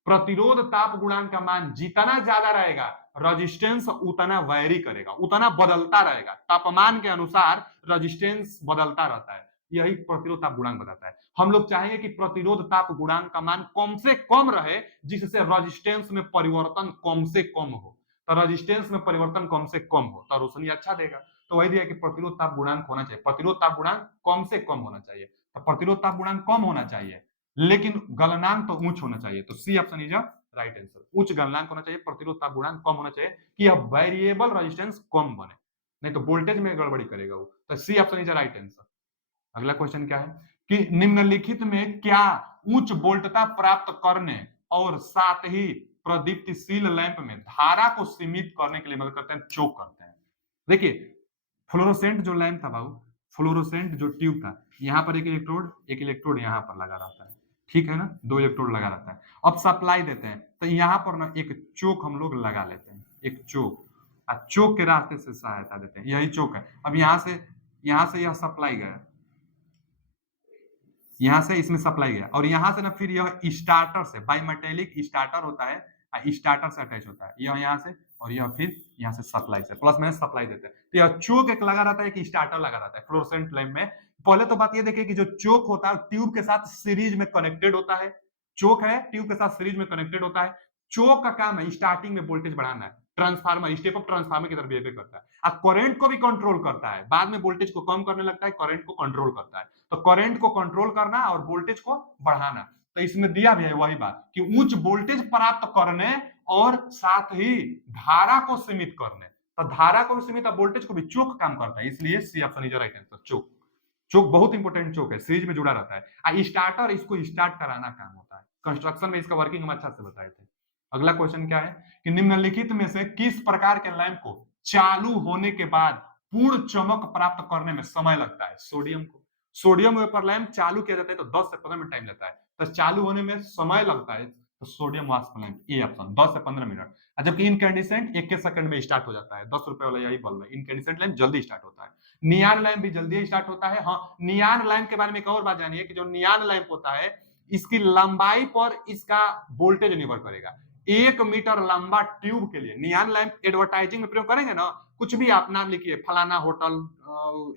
प्रतिरोध ताप गुणांक का मान जितना ज्यादा रहेगा, रेजिस्टेंस उतना वैरी करेगा, उतना बदलता रहेगा, तापमान के अनुसार रेजिस्टेंस बदलता रहता है, यही प्रतिरोध ताप गुणांक बताता है। हम लोग चाहेंगे कि प्रतिरोध ताप गुणांक का मान कम से कम रहे, जिससे रेजिस्टेंस में परिवर्तन कम से कम हो, तो रेजिस्टेंस में परिवर्तन कम से कम हो तो रोशनी अच्छा देगा। तो वही दिया कि प्रतिरोध ताप गुणांक होना चाहिए, प्रतिरोध ताप गुणांक कम से कम होना चाहिए, तो प्रतिरोध ताप गुणांक कम होना चाहिए, लेकिन गलनांक तो उच्च होना चाहिए, तो C option is right answer. उच्च गलनांक होना चाहिए, प्रतिरोध ताप गुणांक कम होना चाहिए, कि यह वेरिएबल रेजिस्टेंस कम बने, नहीं तो वोल्टेज में गड़बड़ी करेगा वो, तो C option is right answer. अगला क्वेश्चन क्या है कि निम्नलिखित में क्या उच्च वोल्टता प्राप्त करने और साथ ही प्रदीप्तिशील लैंप में धारा को सीमित करने के लिए मदद करते हैं? चोक करते हैं। देखिए फ्लोरोसेंट जो लैंप था बाबू, फ्लोरोसेंट जो ट्यूब था, यहाँ पर एक इलेक्ट्रोड यहाँ पर लगा रहता है, ठीक है ना, 2 इलेक्ट्रोड लगा रहता है। अब सप्लाई देते हैं तो यहाँ पर ना एक चोक हम लोग लगा लेते हैं, एक चोक, चोक के रास्ते से सहायता देते हैं, यही चोक है। अब यहाँ से यह सप्लाई गया, यहाँ से इसमें सप्लाई गया, और यहाँ से ना फिर यह स्टार्टर से, बाइमेटेलिक स्टार्टर होता है, स्टार्टर से अटैच होता है, यह यहाँ से, और यह फिर यहाँ से सप्लाई से, प्लस माइनस सप्लाई देते हैं। तो यह चोक एक लगा रहता है, एक स्टार्टर लगा रहता है फ्लोरोसेंट लैंप में। पहले तो बात ये देखिए कि जो चोक होता है ट्यूब के साथ सीरीज में कनेक्टेड होता है, चोक है ट्यूब के साथ सीरीज में कनेक्टेड होता है। चोक का काम है स्टार्टिंग में वोल्टेज बढ़ाना है, ट्रांसफार्मर, स्टेप अप ट्रांसफार्मर की तरह बिहेव करता है, और करंट को भी कंट्रोल करता है, बाद में वोल्टेज को कम करने लगता है, करंट को कंट्रोल करता है। तो करंट को कंट्रोल करना और वोल्टेज को बढ़ाना, तो इसमें दिया भी है वही बात कि उच्च वोल्टेज प्राप्त करने और साथ ही धारा को सीमित करने, तो धारा को भी सीमित और वोल्टेज को भी चोक काम करता है, इसलिए C option is right answer. Choke, choke बहुत इंपॉर्टेंट चोक है, सीरीज में जुड़ा रहता है। स्टार्टर इसको स्टार्ट कराना काम होता है, कंस्ट्रक्शन में इसका वर्किंग हम अच्छा से बताए थे। अगला क्वेश्चन क्या है कि निम्नलिखित में से किस प्रकार के लैंप को चालू होने के बाद पूर्ण चमक प्राप्त करने में समय लगता है? सोडियम को, सोडियम वेपर लैंप चालू किया जाता है तो 10 से 15 मिनट टाइम लगता है, तो चालू होने में समय लगता है, तो सोडियम वाष्प लैंप, ए ऑप्शन 10 से 15 मिनट। जबकि इनकैंडिसेंट 1 सेकंड में स्टार्ट हो जाता है, 10 रुपए वाला यही बल्ब है, इनकैंडिसेंट लैंप जल्दी स्टार्ट होता है। नियान लैंप भी जल्दी स्टार्ट होता है। हाँ, नियान लैंप के बारे में एक और बात जानिए कि जो नियान लैंप होता है, इसकी लंबाई पर इसका वोल्टेज निर्भर करेगा। 1 मीटर लंबा ट्यूब के लिए नियॉन लैंप एडवर्टाइजिंग में प्रयोग करेंगे ना, कुछ भी आप नाम लिखिए, फलाना होटल,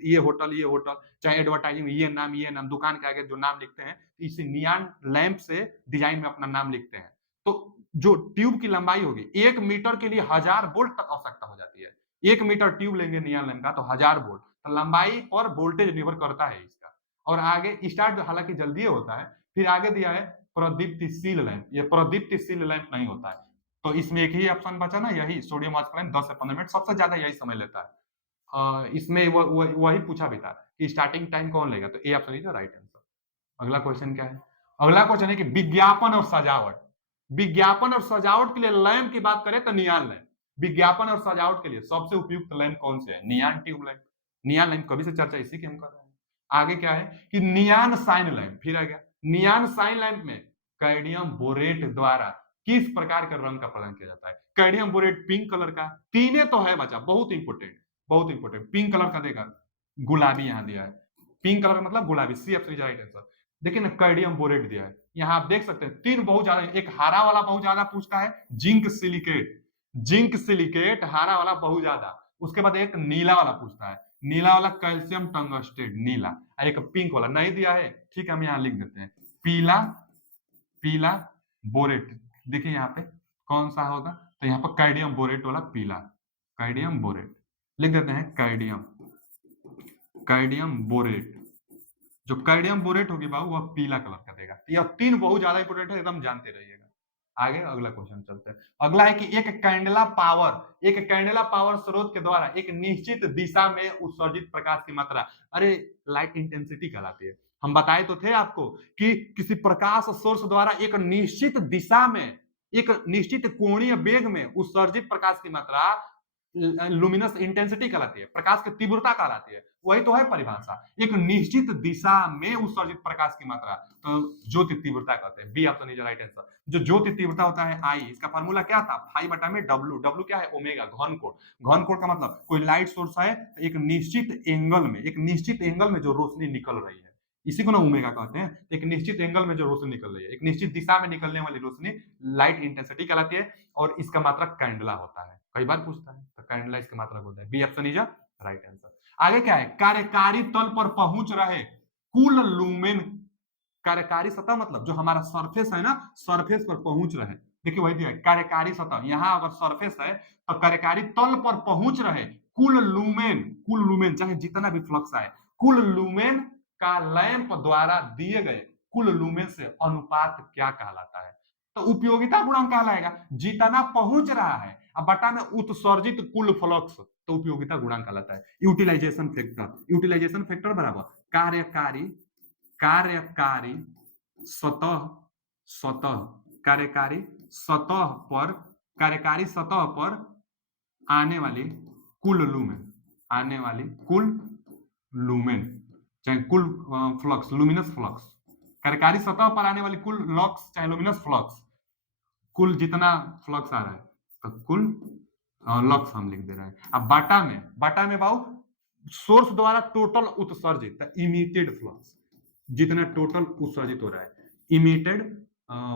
ये होटल, ये होटल, चाहे एडवर्टाइजिंग ये नाम, दुकान के आगे जो नाम लिखते हैं, इसी नियॉन लैंप से डिजाइन में अपना नाम लिखते हैं। तो जो ट्यूब की लंबाई होगी 1 मीटर के लिए 1000 वोल्ट तक आवश्यकता हो जाती है। 1 मीटर ट्यूब लेंगे नियॉन लैंप का तो 1000 वोल्ट, तो लंबाई पर वोल्टेज निर्भर करता है इसका। और आगे स्टार्ट हालांकि जल्दी होता है, फिर आगे दिया है प्रदीप्तिशील लैंप, ये प्रदीप्तिशील लैंप नहीं होता है। तो इसमें एक ही ऑप्शन बचा ना, यही सोडियम ऑक्साइड 10 से 15 मिनट, सबसे ज्यादा यही समय लेता है। इसमें वही पूछा भी था कि स्टार्टिंग टाइम कौन लेगा, तो ए option is the right answer. अगला क्वेश्चन क्या है? अगला क्वेश्चन है कि विज्ञापन और सजावट, विज्ञापन और सजावट के लिए लैंप की बात करें तो नियॉन लैंप, विज्ञापन और सजावट के लिए सबसे उपयुक्त लैंप कौन से है? Neon tube lamp. Neon lamp कभी से चर्चा इसी की हम कर रहे हैं। आगे क्या है कि नियॉन साइन लैंप, फिर आ गया नियॉन साइन लैंप में कैडमियम बोरेट द्वारा किस प्रकार के रंग का प्रदान किया जाता है? कैडमियम बोरेट पिंक कलर का, तीने तो है बचा, बहुत इंपोर्टेंट, बहुत इंपोर्टेंट। पिंक कलर का देगा, गुलाबी यहां दिया है, पिंक कलर का मतलब गुलाबी, C option is right answer. देखिए ना कैडमियम बोरेट दिया है, यहाँ आप देख सकते हैं तीन बहुत ज्यादा, एक हरा वाला बहुत ज्यादा पूछता है, जिंक सिलिकेट, जिंक सिलिकेट हरा वाला बहुत ज्यादा, उसके बाद एक नीला वाला पूछता है, नीला वाला कैल्शियम टंगस्टेड नीला, एक पिंक वाला नहीं दिया है, ठीक है हम यहाँ लिख देते हैं पीला, पीला बोरेट। देखिए यहाँ पे कौन सा होगा, तो यहाँ पर कैडमियम बोरेट वाला पीला, कैडमियम बोरेट लिख देते हैं, कैडमियम, कैडमियम बोरेट, जो कैडमियम बोरेट होगी बाबू वह पीला कलर का देगा। यह तीन बहुत ज्यादा इंपोर्टेंट है, एकदम जानते रहिएगा। आगे अगला क्वेश्चन चलते हैं। अगला है कि एक कैंडला पावर, एक कैंडला पावर स्रोत के द्वारा एक निश्चित दिशा में उत्सर्जित प्रकाश की मात्रा, अरे लाइट इंटेंसिटी कहलाती है। हम बताए तो थे आपको कि किसी प्रकाश सोर्स द्वारा एक निश्चित दिशा में, एक निश्चित कोणीय वेग में उत्सर्जित प्रकाश की मात्रा लुमिनस इंटेंसिटी कहलाती है, प्रकाश की तीव्रता कहलाती है। वही तो है परिभाषा, एक निश्चित दिशा में उत्सर्जित प्रकाश की मात्रा, तो ज्योति तीव्रता कहते हैं। B option is right answer. जो ज्योति तीव्रता होता है आई, इसका फार्मूला क्या था? पाई बटा में डब्ल्यू, डब्ल्यू क्या है? ओमेगा, घन कोण। घन कोण का मतलब कोई लाइट सोर्स है, एक निश्चित एंगल में, एक निश्चित एंगल में जो रोशनी निकल रही है, इसी को ना ओमेगा कहते हैं। एक निश्चित एंगल में जो रोशनी निकल रही है, एक निश्चित दिशा में निकलने वाली रोशनी लाइट इंटेंसिटी कहलाती है, और इसका मात्रक कैंडला होता है। कई बार पूछता है, तो कैंडला इसका मात्रक होता है। B option is right answer. आगे क्या है? कार्यकारी तल पर पहुंच रहे कुल लूमेन, कार्यकारी सतह मतलब जो हमारा सरफेस है ना, सरफेस पर पहुंच रहे, देखिए वही दिया है कार्यकारी सतह। यहां अगर सरफेस है तो कार्यकारी तल पर पहुंच रहे कुल लूमेन, कुल लूमेन चाहे जितना भी फ्लक्स आए, कुल लूमेन का लैंप द्वारा दिए गए कुल लूमेन से अनुपात क्या कहलाता है? तो उपयोगिता गुणांक कहलाएगा, जितना पहुंच रहा है, अब बटा में उत्सर्जित कुल फ्लक्स, तो उपयोगिता गुणांक कहलाता है। यूटिलाइजेशन फैक्टर, यूटिलाइजेशन फैक्टर बराबर कार्यकारी, कार्यकारी सतह, सतह कार्यकारी सतह पर, कार्यकारी सतह पर आने वाली कुल लूमेन, आने वाली कुल लूमेन चाहे कुल फ्लक्स, लुमिनस फ्लक्स, कार्यकारी सतह पर आने वाली कुल लक्स चाहे लुमिनस फ्लक्स, कुल जितना फ्लक्स आ रहा है, तो कुल लक्स हम लिख दे रहे हैं। अब बाटा में, बाटा में बाबू सोर्स द्वारा टोटल उत्सर्जित इमिटेड फ्लक्स, जितना टोटल उत्सर्जित हो रहा है, इमिटेड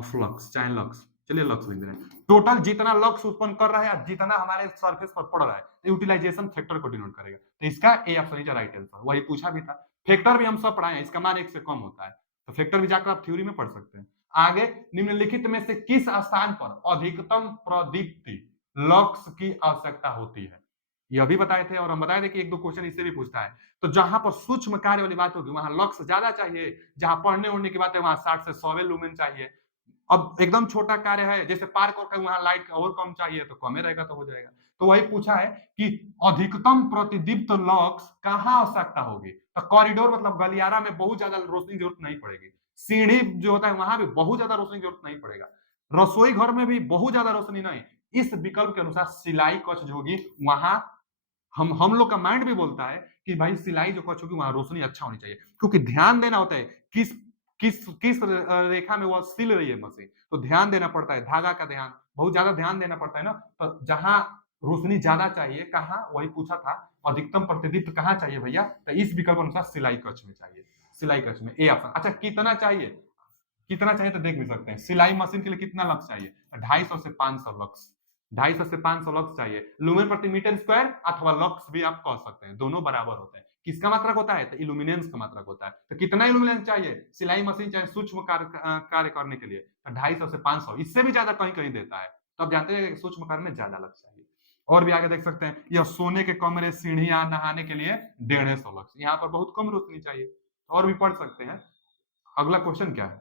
फ्लक्स चाहे लक्स, चलिए लक्स लिख दे रहे हैं, टोटल जितना लक्स उत्पन्न कर रहा है, जितना हमारे सरफेस पर पड़ रहा है, यूटिलाइजेशन फैक्टर को डिनोट करेगा। तो इसका ए ऑप्शन इज राइट आंसर। वही पूछा भी था, फैक्टर भी हम सब पढ़ाए हैं, इसका मान 1 से कम होता है, तो फैक्टर भी जाकर आप थ्योरी में पढ़ सकते हैं। आगे निम्नलिखित में से किस स्थान पर अधिकतम प्रदीप्ति लक्स की आवश्यकता होती है? यह भी बताए थे, और हम बताए थे कि एक दो क्वेश्चन इससे भी पूछता है। तो जहां पर सूक्ष्म कार्य वाली बात होगी वहां लक्स ज्यादा चाहिए, जहां पढ़ने उड़ने की बात है वहां 60 से 100 लूमेन चाहिए। अब एकदम छोटा कार्य है जैसे पार्क और वहां लाइट और कम चाहिए, तो कम रहेगा तो हो जाएगा। तो वही पूछा है कि अधिकतम प्रतिदीप्त लक्स कहाँ आवश्यकता होगी, तो कॉरिडोर मतलब गलियारा में बहुत ज्यादा रोशनी की जरूरत नहीं पड़ेगी, सीढ़ी जो होता है वहां भी बहुत ज्यादा रोशनी की जरूरत नहीं पड़ेगा, रसोई घर में भी बहुत ज्यादा रोशनी नहीं। इस विकल्प के अनुसार सिलाई कक्ष जो होगी वहां, हम लोग का माइंड भी बोलता है कि भाई सिलाई जो कक्ष होगी वहां रोशनी अच्छा होनी चाहिए, क्योंकि ध्यान देना होता है किस किस किस रेखा में वह सिल रही है मशीन, तो ध्यान देना पड़ता है, धागा का ध्यान बहुत ज्यादा ध्यान देना पड़ता है ना। तो जहां रोशनी ज्यादा चाहिए कहाँ, वही पूछा था अधिकतम प्रतिदीप्त कहाँ चाहिए भैया, तो इस विकल्प अनुसार सिलाई कक्ष में चाहिए, सिलाई कक्ष में, ए ऑप्शन। अच्छा कितना चाहिए, कितना चाहिए तो देख भी सकते हैं। सिलाई मशीन के लिए कितना लक्स चाहिए? 250 से 500 लक्स, 250 से 500 लक्स चाहिए। लुमेन प्रति मीटर स्क्वायर अथवा लक्स भी आप कह सकते हैं, दोनों बराबर होते हैं। किसका मात्रक होता है? तो इल्यूमिनेंस का मात्रक होता है। तो कितना इल्यूमिनेंस चाहिए? सिलाई मशीन चाहे सूक्ष्म कार्य करने के लिए 250 से 500, इससे भी ज्यादा कहीं कहीं देता है। तो आप जानते हैं सूक्ष्म कार्य में ज्यादा लक्स चाहिए। और भी आगे देख सकते हैं, यह सोने के कमरे, सीढ़ियां, नहाने के लिए 150 लक्स, यहाँ पर बहुत कम रोशनी चाहिए। और भी पढ़ सकते हैं। अगला क्वेश्चन क्या है?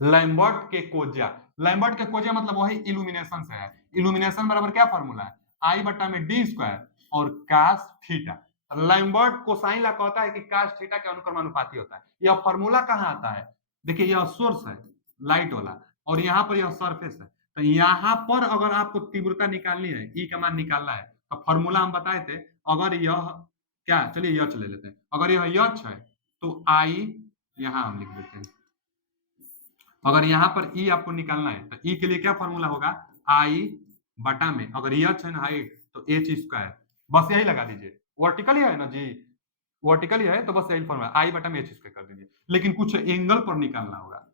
लैम्बर्ट के कोजिया। लैम्बर्ट के कोजिया मतलब वही इल्यूमिनेशन से है। इल्यूमिनेशन बराबर क्या फॉर्मूला है? आई बटा में डी स्क्वायर और कास थीटा। लैम्बर्ट कोसाइन ला कहता है कि कास थीटा के अनुक्रमानुपाती होता है। यह फॉर्मूला कहाँ आता है? देखिए यह सोर्स है लाइट वाला, और यहाँ पर यह सरफेस है। तो यहाँ पर अगर आपको तीव्रता निकालनी है, ई का मान निकालना है, तो फॉर्मूला हम बताए थे। अगर यह क्या, चलिए यच ले लेते हैं। अगर यह यच है तो आई यहां हम लिख देते हैं। अगर यहां पर ई आपको निकालना है तो ई के लिए क्या फॉर्मूला होगा? आई बटा में, अगर एच है ना हाइट, तो एच स्क्वायर, बस यही लगा दीजिए। वर्टिकल ही है ना जी, वर्टिकल ही है तो बस यही फॉर्मूला, आई बटा में एच स्क्वायर कर दीजिए। लेकिन कुछ एंगल पर निकालना होगा।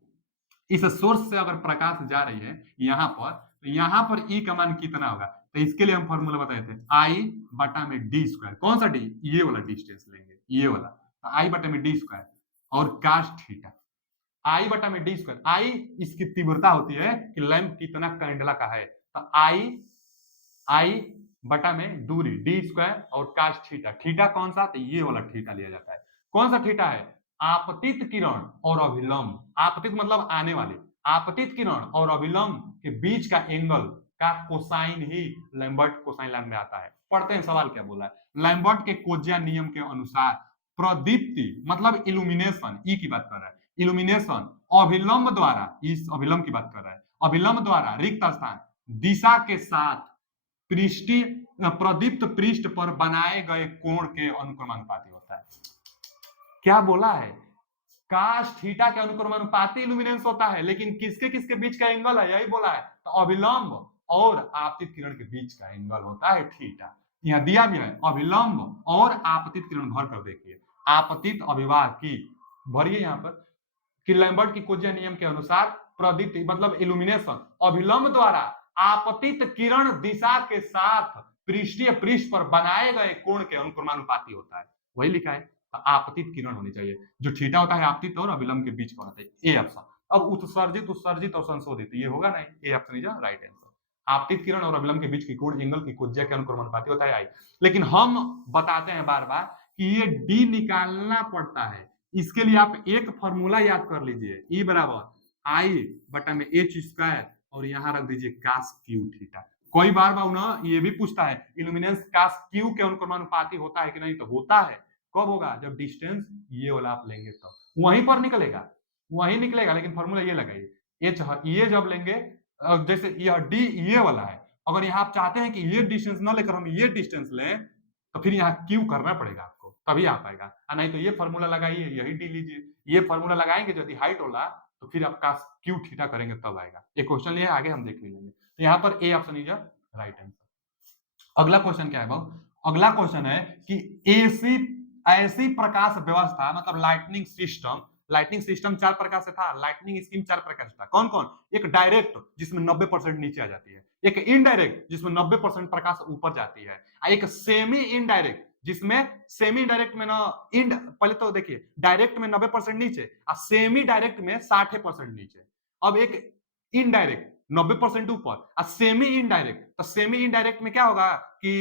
इस सोर्स से अगर प्रकाश जा रही है यहां पर, तो यहां पर ई का मान कितना होगा? तो इसके लिए हम फॉर्मूला बताए थे, आई बटा में डी स्क्वायर। कौन सा डी? ये वाला डिस्टेंस लेंगे, ये वाला। तो आई बटा में डी स्क्वायर और कास थीटा, आई बटा में डी स्क्वायर। आई इसकी तीव्रता होती है कि लैंप कितना कैंडला का है। तो आई आई बटा में दूरी डी स्क्वायर और कास थीटा। थीटा कौन सा? तो ये वाला थीटा लिया जाता है। कौन सा थीटा है? आपतित किरण और अभिलंब, आपतित मतलब आने वाले, आपतित किरण और अभिलंब के बीच का एंगल का कोसाइन ही लैम्बर्ट कोसाइन लैम्ब में आता है। पढ़ते हैं सवाल क्या बोला है। लैम्बर्ट के कोजिया नियम के अनुसार प्रदीप्ति मतलब इल्यूमिनेशन, ई की बात कर रहा है, इल्यूमिनेशन अभिलंब द्वारा, इस अभिलंब की बात कर रहा है, अभिलंब द्वारा रिक्त स्थान दिशा के साथ पृष्ठीय प्रदीप्त पृष्ठ पर बनाए गए कोण के अनुक्रमानुपाती होता है। क्या बोला है? काश थीटा के अनुक्रमानुपाती इल्यूमिनेंस होता है, लेकिन किसके किसके बीच का एंगल है, यही बोला है। तो अभिलंब और आपतित किरण के बीच का एंगल होता है थीटा। यहां दिया भी है अभिलंब और आपतित किरण, भर कर देखिए, आपतित अभिवाह की भरिए यहां पर कि लैम्बर्ट की कोजिया नियम के अनुसार प्रदीप्त मतलब इल्यूमिनेशन अभिलंब द्वारा आपतित किरण दिशा के साथ पृष्ठीय पृष्ठ पर बनाए गए कोण के अनुक्रमानुपाती होता है। वही लिखा है। तो आपतित किरण होनी चाहिए, जो थीटा होता है आपतित और अभिलंब के बीच का होता है। A option. अब उत्सर्जित उत्सर्जित और संशोधित, ये होगा नहीं, ए ऑप्शन इज राइट आंसर। आपतित किरण और अभिलंब के बीच की कोण एंगल की कोजिया के अनुक्रमानुपाती होता है आई। लेकिन हम बताते हैं बार बार कि ये डी निकालना पड़ता है। इसके लिए आप एक फॉर्मूला याद कर लीजिए, ई बराबर आई बटा में एच स्क्वायर और यहां रख दीजिए कास क्यू थीटा। कोई बार बार ना ये भी पूछता है इल्यूमिनेंस कास क्यू के अनुक्रमानुपाती होता है कि नहीं, तो होता है। कब होगा? जब डिस्टेंस ये वाला आप लेंगे तो वहीं पर निकलेगा, वहीं निकलेगा। लेकिन फॉर्मूला ये लगाइए, एच ये जब लेंगे, जैसे यह डी ये वाला है, अगर यहाँ आप चाहते हैं कि ये डिस्टेंस ना लेकर हम ये डिस्टेंस लें, तो फिर यहाँ क्यू करना पड़ेगा आपको, तभी आ पाएगा। नहीं तो ये फॉर्मूला लगाइए, यही डी लीजिए। ये फॉर्मूला लगाएंगे यदि हाइट होला, तो फिर आप कास क्यू थीटा करेंगे तब आएगा। ये क्वेश्चन लिए आगे हम देख लेंगे। तो यहाँ पर ए ऑप्शन इज राइट आंसर। अगला क्वेश्चन क्या है बाबू? अगला क्वेश्चन है कि एसी ऐसी प्रकाश व्यवस्था मतलब लाइटनिंग सिस्टम, लाइटनिंग सिस्टम 4 प्रकार से था, लाइटनिंग स्कीम 4 प्रकार से था। कौन कौन? एक डायरेक्ट जिसमें 90% नीचे आ जाती है, एक इनडायरेक्ट जिसमें 90% प्रकाश ऊपर जाती है, एक सेमी इनडायरेक्ट जिसमें सेमी डायरेक्ट में ना पहले तो देखिए डायरेक्ट में 90% नीचे और सेमी डायरेक्ट में 60% नीचे। अब एक इनडायरेक्ट 90% ऊपर और सेमी इनडायरेक्ट, तो सेमी इनडायरेक्ट में क्या होगा कि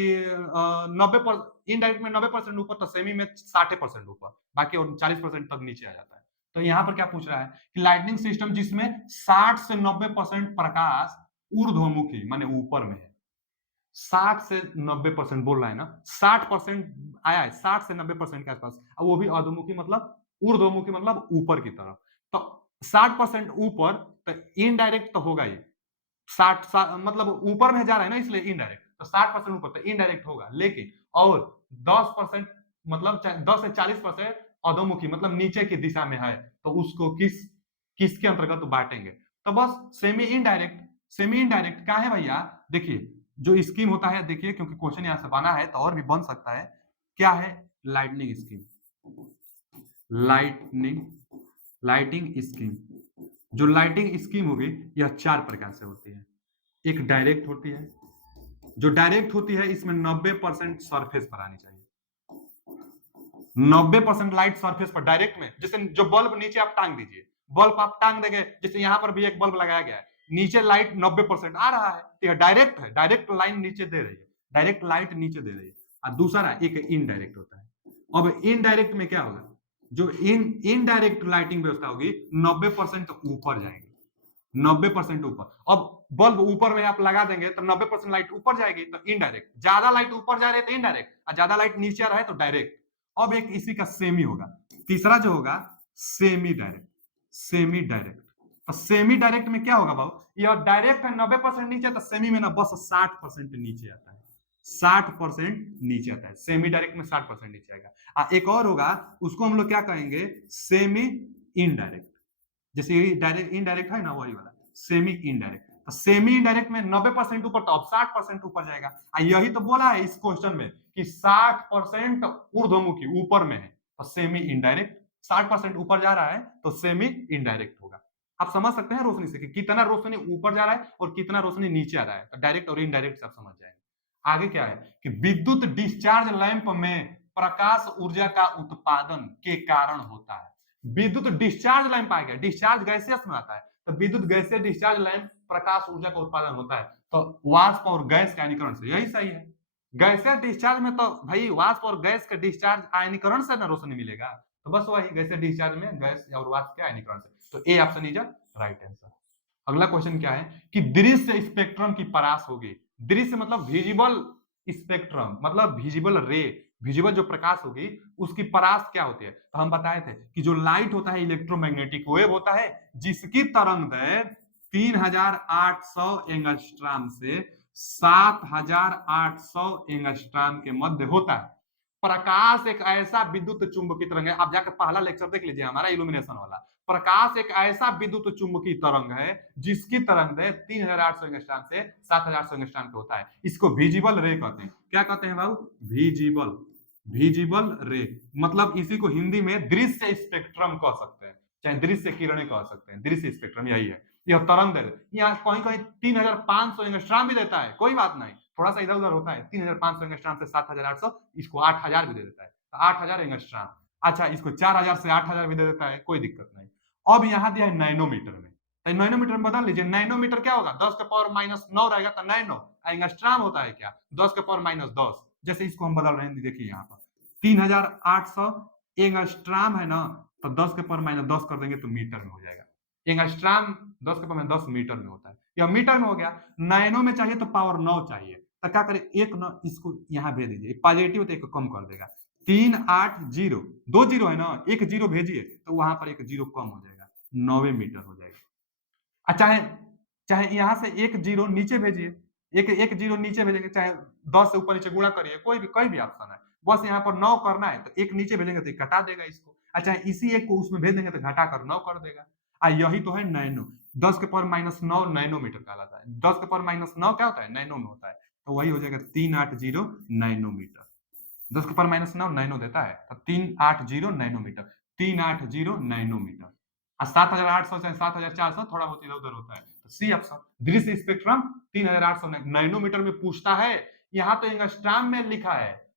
90% इनडायरेक्ट में 90% ऊपर, तो सेमी में 60% ऊपर, बाकी और 40% तक नीचे आ जाता है। तो यहाँ पर क्या पूछ रहा है कि लाइटनिंग सिस्टम जिसमें 60 से 90% प्रकाश ऊर्ध्वमुखी माने ऊपर में है, 60 से 90% बोल रहा है ना, 60% आया है, 60 से 90% के आसपास, वो भी अधोमुखी मतलब ऊर्ध्वमुखी मतलब ऊपर की तरफ। तो 60% ऊपर, तो इनडायरेक्ट तो होगा ही, 60 मतलब ऊपर में जा रहा है ना, इसलिए इनडायरेक्ट। तो 60% ऊपर तो इनडायरेक्ट होगा। लेकिन और 10% मतलब 10 से 40% अधोमुखी मतलब नीचे की दिशा में है, तो उसको किसके अंतर्गत बांटेंगे? तो बस सेमी इनडायरेक्ट। सेमी इनडायरेक्ट क्या है भैया? देखिए जो स्कीम होता है, देखिए क्योंकि क्वेश्चन यहां से बना है तो और भी बन सकता है। क्या है? Lightning scheme, lighting scheme. जो लाइटिंग स्कीम होगी यह 4 प्रकार से होती है। एक डायरेक्ट होती है, जो डायरेक्ट होती है इसमें 90% सरफेस पर आनी चाहिए। 90% लाइट सरफेस पर डायरेक्ट में, जैसे जो बल्ब नीचे आप टांग दीजिए, बल्ब आप टांग देंगे, जैसे यहां पर भी एक बल्ब लगाया गया है, नीचे लाइट 90% आ रहा है, यह डायरेक्ट है, डायरेक्ट लाइन नीचे दे रही है, डायरेक्ट लाइट नीचे दे रही है। और दूसरा एक इनडायरेक्ट होता है। अब इनडायरेक्ट में क्या होगा, जो इनडायरेक्ट लाइटिंग व्यवस्था होगी 90% ऊपर जाएगी, 90% ऊपर। अब बल्ब ऊपर में आप लगा देंगे तो 90% लाइट ऊपर जाएगी, तो इनडायरेक्ट। ज्यादा लाइट ऊपर जा रही है तो इनडायरेक्ट, और ज्यादा लाइट नीचे आ रहा है तो डायरेक्ट। अब एक इसी का सेमी होगा, तीसरा जो होगा सेमी डायरेक्ट। सेमी डायरेक्ट, तो सेमी डायरेक्ट में क्या होगा भाव, यह डायरेक्ट है 90% नीचे, तो सेमी में ना बस 60% नीचे आता है, 60% नीचे आता है। सेमी डायरेक्ट में 60% नीचे आएगा। एक और होगा, उसको हम लोग क्या कहेंगे, सेमी इनडायरेक्ट। जैसे डायरेक्ट इनडायरेक्ट है ना, वही वाला सेमी इनडायरेक्ट। तो सेमी इनडायरेक्ट में 90% ऊपर, तो अब 60% ऊपर जाएगा। यही तो बोला है इस क्वेश्चन में कि 60% ऊर्ध्वमुखी ऊपर में है, तो सेमी इनडायरेक्ट। 60% ऊपर जा रहा है तो सेमी इनडायरेक्ट होगा। आप समझ सकते हैं रोशनी से कि कितना रोशनी ऊपर जा रहा है और कितना रोशनी नीचे आ रहा है, तो डायरेक्ट और इनडायरेक्ट सब समझ जाएंगे। आगे क्या है कि विद्युत डिस्चार्ज लैंप में प्रकाश ऊर्जा का उत्पादन के कारण होता है। विद्युत डिस्चार्ज लैंप आ गया, डिस्चार्ज गैसेस में आता है, तो विद्युत गैसीय डिस्चार्ज लैंप प्रकाश ऊर्जा का उत्पादन होता है, तो वाष्प और गैस के आयनीकरण से। यही सही है। गैसीय डिस्चार्ज में तो भाई वाष्प और गैस के डिस्चार्ज आयनीकरण से ना रोशनी मिलेगा, तो बस वही गैसीय डिस्चार्ज में गैस और वाष्प के आयनीकरण से। तो ए ऑप्शन इज राइट आंसर। अगला क्वेश्चन क्या है कि दृश्य स्पेक्ट्रम की परास होगी। दृश्य मतलब विजिबल स्पेक्ट्रम, मतलब विजिबल रे, विजिबल जो प्रकाश होगी उसकी परास क्या होती है। तो हम बताए थे कि जो लाइट होता है इलेक्ट्रोमैग्नेटिक वेव होता है, जिसकी तरंग दैर्घ्य 3800 एंगस्ट्रॉम से 7800 एंगस्ट्रॉम के मध्य होता है। प्रकाश एक ऐसा विद्युत चुंबकीय तरंग है, आप जाकर पहला लेक्चर देख लीजिए हमारा इल्यूमिनेशन वाला। प्रकाश एक ऐसा विद्युत चुंबकीय तरंग है जिसकी तरंग दैर्घ्य 3800 एंगस्ट्रॉम से 7800 एंगस्ट्रॉम के होता है। इसको विजिबल रे कहते हैं। क्या कहते हैं बाबू, विजिबल, विजिबल रे। मतलब इसी को हिंदी में दृश्य स्पेक्ट्रम कह सकते हैं, चाहे दृश्य किरणें कह सकते हैं। दृश्य स्पेक्ट्रम यही है। यह तरंग दैर्घ्य यहाँ कहीं कहीं 3500 एंगस्ट्रॉम भी देता है, कोई बात नहीं, थोड़ा सा इधर उधर होता है। 3500 एंगस्ट्रॉम से 7800, इसको 8000 भी दे देता है, तो 8000 एंगस्ट्रॉम। अच्छा, इसको 4000 से 8000 भी दे देता है, कोई दिक्कत नहीं। अब यहाँ दिया है नैनोमीटर में, तो नैनोमीटर में बदल लीजिए। नैनोमीटर क्या होगा, 10 के पावर -9 रहेगा, तो नैनो। एंगस्ट्रॉम होता है क्या, 10 के पावर -10। जैसे इसको हम बदल रहे हैं, देखिए यहाँ पर 3800 एंगस्ट्रॉम है ना, तो 10 के पावर -10 कर देंगे तो मीटर में हो जाएगा। एंगस्ट्रॉम 10 के पावर -10 मीटर में होता है, या मीटर में हो गया। नैनो में चाहिए तो पावर 9 चाहिए, तो क्या करें, एक न इसको यहाँ भेज दीजिए, पॉजिटिव तो एक कम कर देगा। 380, 2 जीरो है ना, एक जीरो भेजिए तो वहां पर एक जीरो कम हो जाएगा, 9 मीटर हो जाएगा। चाहे चाहे यहाँ से एक जीरो नीचे भेजिए, एक एक जीरो नीचे भेजेंगे, चाहे 10 से ऊपर नीचे गुणा करिए, कोई भी ऑप्शन है। बस यहाँ पर 9 करना है, तो एक नीचे भेजेंगे तो घटा देगा इसको। अच्छा, इसी एक को उसमें भेज देंगे तो घटा कर 9 कर देगा। यही तो है नैनो। 10 के पावर -9 नैनोमीटर कहलाता है। 10 के पावर -9 क्या होता है, नैनो में होता है, तो वही हो जाएगा 380 नैनोमीटर। 10 के पावर -9 नैनो देता है, तो 380 नैनोमीटर, 380 नैनोमीटर। 7800 से 7400 थोड़ा बहुत इधर उधर होता है, तो सी ऑप्शन। दृश्य स्पेक्ट्रम 3800 नैनोमीटर में पूछता है, यहाँ तो एंगस्ट्रॉम में लिखा है,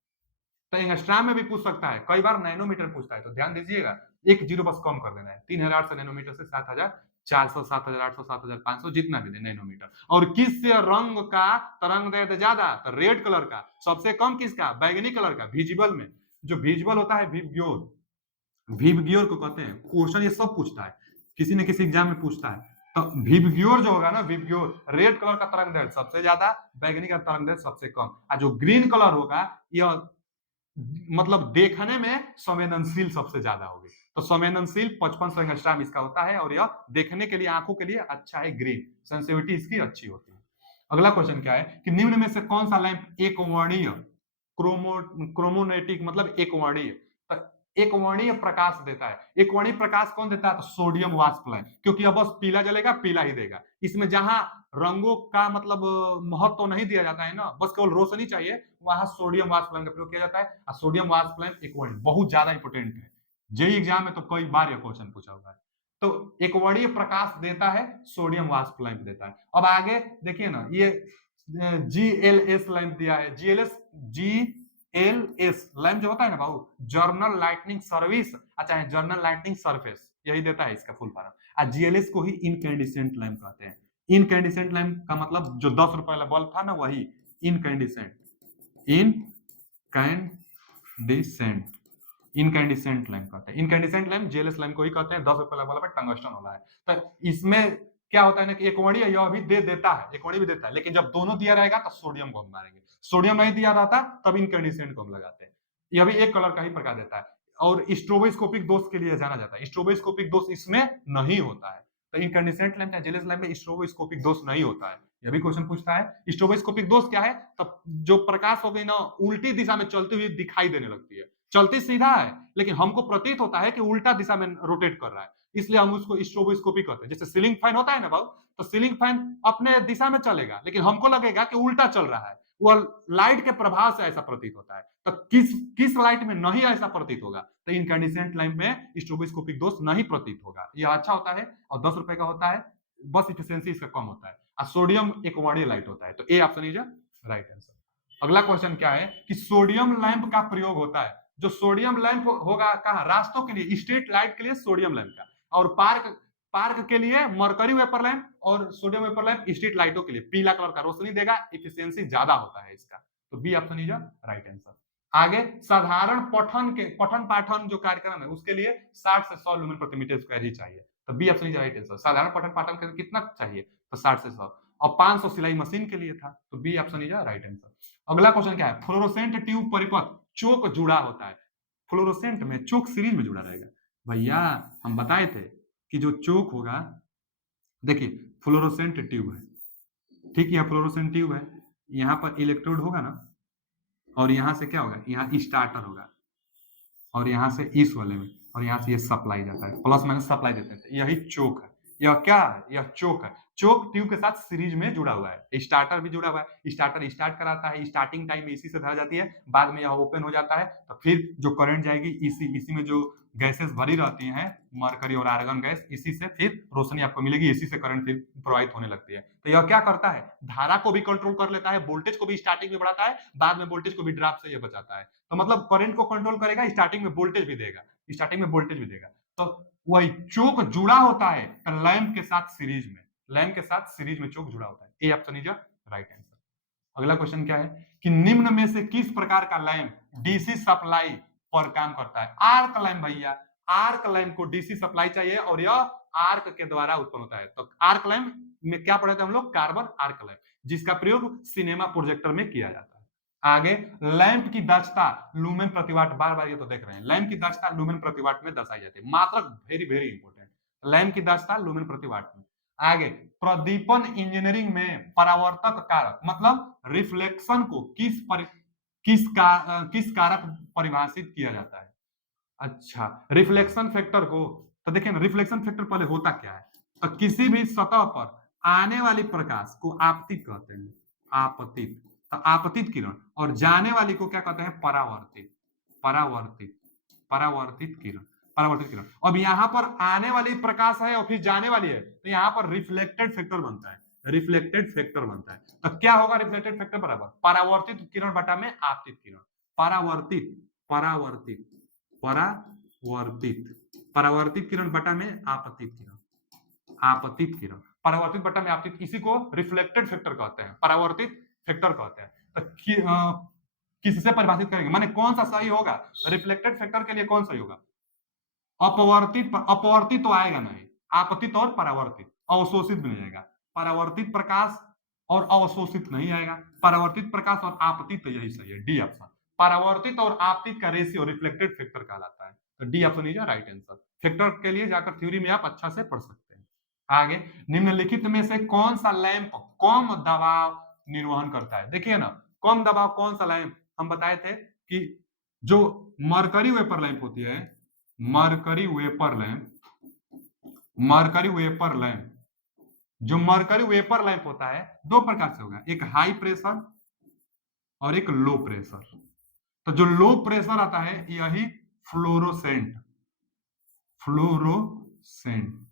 तो एंगस्ट्रॉम में भी पूछ सकता है, कई बार नैनोमीटर पूछता है, तो ध्यान दीजिएगा, एक जीरो बस कम कर देना है। 3800 नैनोमीटर से 7400, 7800, 7500, जितना भी दे नैनोमीटर। और किस रंग का तरंग दैर्घ्य ज्यादा, तो रेड कलर का। सबसे कम किसका, बैगनी कलर का, विजिबल में। जो विजिबल होता है विबग्योर, विबग्योर को कहते हैं। क्वेश्चन ये सब पूछता है, किसी न किसी एग्जाम में पूछता है। तो विबग्योर जो होगा ना, विबग्योर, रेड कलर का तरंग दैर्घ्य सबसे ज्यादा, बैगनी का तरंग दैर्घ्य सबसे कम। और जो ग्रीन कलर होगा, यह मतलब देखने में संवेदनशील सबसे ज्यादा होगी। तो संवेदनशील 5500 एंगस्ट्रॉम इसका होता है, और यह देखने के लिए, आंखों के लिए अच्छा है, ग्रीन, सेंसिटिविटी इसकी अच्छी होती है। अगला क्वेश्चन क्या है कि निम्न में से कौन सा लैंप एक वर्णीय क्रोमोनेटिक मतलब एक वर्णीय, तो एक वर्णीय प्रकाश देता है। एक वर्णीय प्रकाश कौन देता है, तो सोडियम वाष्प लैंप, क्योंकि अब बस पीला जलेगा, पीला ही देगा। इसमें जहां रंगों का मतलब महत्व तो नहीं दिया जाता है ना, बस केवल रोशनी चाहिए, वहां सोडियम वाष्प लैंप का प्रयोग किया जाता है। और सोडियम वाष्प लैंप एक वर्णीय बहुत ज्यादा इंपोर्टेंट है। जेई एग्जाम में तो कई बार यह क्वेश्चन पूछा हुआ है। तो एकवर्णीय प्रकाश देता है सोडियम वाष्प लैंप देता है। अब आगे देखिए ना, ये GLS लैंप दिया है। GLS लैंप जो होता है ना बाबू, जर्नल लाइटनिंग सर्विस, अच्छा जर्नल लाइटनिंग सरफेस, यही देता है इसका फुल फॉर्म। GLS को ही इनकैंडिसेंट लैंप कहते हैं। इनकैंडिसेंट लैंप का मतलब जो 10 रुपए वाला बल्ब था ना, वही इनकैंडिसेंट, इनकैंडिसेंट, इनकैंडिसेंट लैंप कहते हैं। इनकैंडिसेंट लैंप GLS लैंप को ही कहते हैं। 10 रुपए वाला पे टंगस्टन वाला है। तो इसमें क्या होता है ना कि एकवर्णीय यह भी दे देता है, एकवर्णीय भी देता है, लेकिन जब दोनों दिया रहेगा तो सोडियम को हम मारेंगे। सोडियम नहीं दिया रहता तब इनकैंडिसेंट को हम लगाते हैं। यह भी एक कलर का ही प्रकाश देता है। और स्ट्रोबोस्कोपिक दोष के लिए जाना जाता है। स्ट्रोबोस्कोपिक दोष इसमें नहीं होता है। तो इनकैंडिसेंट लैंप या GLS लैंप में स्ट्रोबोस्कोपिक दोष नहीं होता है। यह भी क्वेश्चन पूछता है। स्ट्रोबोस्कोपिक दोष क्या है? तब जो प्रकाश हो गई ना, उल्टी दिशा में चलती हुई दिखाई देने लगती है। चलती सीधा है, लेकिन हमको प्रतीत होता है कि उल्टा दिशा में रोटेट कर रहा है, इसलिए हम उसको स्ट्रोबोस्कोपी कहते हैं। जैसे सीलिंग फैन होता है ना बाबू, तो सीलिंग फैन अपने दिशा में चलेगा, लेकिन हमको लगेगा कि उल्टा चल रहा है। वह लाइट के प्रभाव से ऐसा प्रतीत होता है। तो किस लाइट में नहीं ऐसा प्रतीत होगा? तो इनकैंडिसेंट लैंप में स्ट्रोबोस्कोपिक दोष नहीं प्रतीत होगा। यह अच्छा होता है और 10 रुपए का होता है। बस इफिशियंसी इसका कम होता है। और सोडियम एकवर्णीय लाइट होता है। तो ए ऑप्शन इज राइट आंसर। अगला क्वेश्चन क्या है कि सोडियम लैंप का प्रयोग होता है। जो सोडियम लैंप होगा कहाँ? रास्तों के लिए, स्ट्रीट लाइट के लिए सोडियम लैंप का, और पार्क के लिए मरकरी वेपर लैंप, और सोडियम वेपर लैंप स्ट्रीट लाइटों के लिए पीला कलर का रोशनी देगा, इफिशियंसी ज्यादा होता है इसका। तो B option is right answer. आगे साधारण पठन पाठन जो कार्यक्रम है उसके लिए 60 से 100 लुमेन प्रति मीटर स्क्वायर ही चाहिए। तो B option is right answer. साधारण पठन पाठन के लिए कितना चाहिए? तो 60 से 100। और 500 सिलाई मशीन के लिए था। तो B option is right answer. अगला क्वेश्चन क्या है? फ्लोरोसेंट ट्यूब परिपथ चोक जुड़ा होता है। फ्लोरोसेंट में चोक सीरीज में जुड़ा रहेगा। भैया हम बताए थे कि जो चोक होगा, देखिए फ्लोरोसेंट ट्यूब है, ठीक, यह फ्लोरोसेंट ट्यूब है। यहाँ पर इलेक्ट्रोड होगा ना, और यहाँ से क्या होगा? यहाँ स्टार्टर होगा, और यहाँ से इस वाले में, और यहाँ से ये सप्लाई जाता है, प्लस माइनस सप्लाई देते हैं। यही चोक है। यह क्या है? यह चोक है। चोक ट्यूब के साथ सीरीज में जुड़ा हुआ है। स्टार्टर भी जुड़ा हुआ है। स्टार्टर स्टार्ट कराता है, स्टार्टिंग टाइम में इसी से धर जाती है, बाद में यह ओपन हो जाता है। तो फिर जो करंट जाएगी इसी में जो गैसेस भरी रहती हैं, मरकरी और आर्गन गैस, इसी से फिर रोशनी आपको मिलेगी, इसी से करंट फिर प्रवाहित होने लगती है। तो यह क्या करता है? धारा को भी कंट्रोल कर लेता है, वोल्टेज को भी स्टार्टिंग में बढ़ाता है, बाद में वोल्टेज को भी ड्रॉप से यह बचाता है। तो मतलब करंट को कंट्रोल करेगा, स्टार्टिंग में वोल्टेज भी देगा, स्टार्टिंग में वोल्टेज भी देगा। तो वही चोक जुड़ा होता है लैंप के साथ सीरीज में, लैंप के साथ सीरीज में चोक जुड़ा होता है। ए ऑप्शन इज राइट आंसर। अगला क्वेश्चन क्या है कि निम्न में से किस प्रकार का लैंप डीसी सप्लाई पर काम करता है? आर्क लैंप भैया, आर्क लैंप को डीसी सप्लाई चाहिए, और यह आर्क के द्वारा उत्पन्न होता है। तो आर्क लैंप में क्या पढ़े थे हम लोग? कार्बन आर्क लैंप, जिसका प्रयोग सिनेमा प्रोजेक्टर में किया जाता है। आगे लैंप की दक्षता लुमेन प्रति वाट, बार बार ये तो देख रहे हैं, लैंप की दक्षता लुमेन प्रति वाट में दर्शाई जाती है। मात्रक वेरी वेरी इंपॉर्टेंट, लैंप की दक्षता लुमेन प्रति वाट में। आगे प्रदीपन इंजीनियरिंग में परावर्तक कारक मतलब रिफ्लेक्शन को किस कारक परिभाषित किया जाता है? अच्छा, रिफ्लेक्शन फैक्टर को, तो देखिए ना, रिफ्लेक्शन फैक्टर पहले होता क्या है? तो किसी भी सतह पर आने वाली प्रकाश को आपतित कहते हैं, आपतित, तो आपतित किरण, और जाने वाली को क्या कहते हैं? परावर्तित, परावर्तित, परावर्तित किरण, परावर्तित किरण। अब यहाँ पर आने वाली प्रकाश है और फिर जाने वाली है, तो यहाँ पर रिफ्लेक्टेड फैक्टर बनता है, रिफ्लेक्टेड फैक्टर बनता है। तो क्या होगा रिफ्लेक्टेड फैक्टर बराबर परावर्तित किरण बटा में आपतित किरण। परावर्तित, परावर्तित, परावर्तित, परावर्तित किरण बटा में आपतित किरण, आपतित किरण, परावर्तित बटा में आपतित, इसी को रिफ्लेक्टेड फैक्टर कहते हैं, परावर्तित फैक्टर कहते हैं। तो किससे परिभाषित करेंगे, माने कौन सा सही होगा? रिफ्लेक्टेड फैक्टर के लिए कौन सही होगा? अपवर्तित, अपवर्तित तो आएगा नहीं, आपतित और परावर्तित, अवशोषित भी नहीं आएगा। परावर्तित प्रकाश और अवशोषित नहीं आएगा, परावर्तित प्रकाश और आपतित, तो यही सही है, डी ऑप्शन। परावर्तित और आपतित का रेशियो रिफ्लेक्टेड फैक्टर कहलाता है। तो D option is right answer. Factor के लिए जाकर थ्योरी में आप अच्छा से पढ़ सकते हैं। आगे निम्नलिखित में से कौन सा लैंप कम दबाव निर्वहन करता है? देखिए ना, कम दबाव कौन सा लैंप? हम बताए थे कि जो मरकरी वेपर लैंप होती है, mercury vapour lamp, mercury vapour lamp, जो मरकरी वेपर लैंप होता है दो प्रकार से होगा, एक हाई प्रेशर और एक लो प्रेशर। तो जो लो प्रेशर आता है यही fluorescent, fluorescent,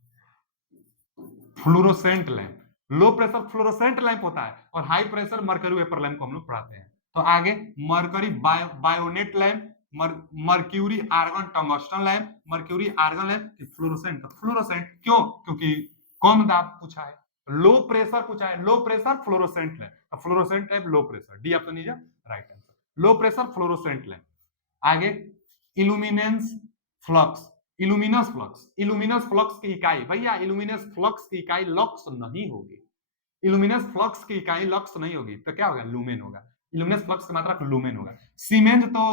fluorescent lamp, low pressure fluorescent lamp होता है और high pressure mercury vapour lamp को हम लोग पढ़ाते हैं। तो आगे mercury bayonet lamp, mercury argon tungsten lamp, mercury argon lamp, fluorescent. Fluorescent क्यों? क्योंकि कौन दाब पूछा है, लो प्रेशर पूछा है, लो pressure fluorescent lamp, fluorescent lamp low pressure, D option is right answer, low pressure fluorescent lamp. आगे इल्यूमिनेंस फ्लक्स, इल्यूमिनस फ्लक्स, इल्यूमिनस फ्लक्स की इकाई, भैया इल्यूमिनस फ्लक्स की इकाई लक्स नहीं होगी, इल्यूमिनस फ्लक्स की इकाई लक्स नहीं होगी तो क्या होगा, लूमेन होगा, इल्यूमिनस फ्लक्स की मात्रा लूमेन होगा। सीमेंस तो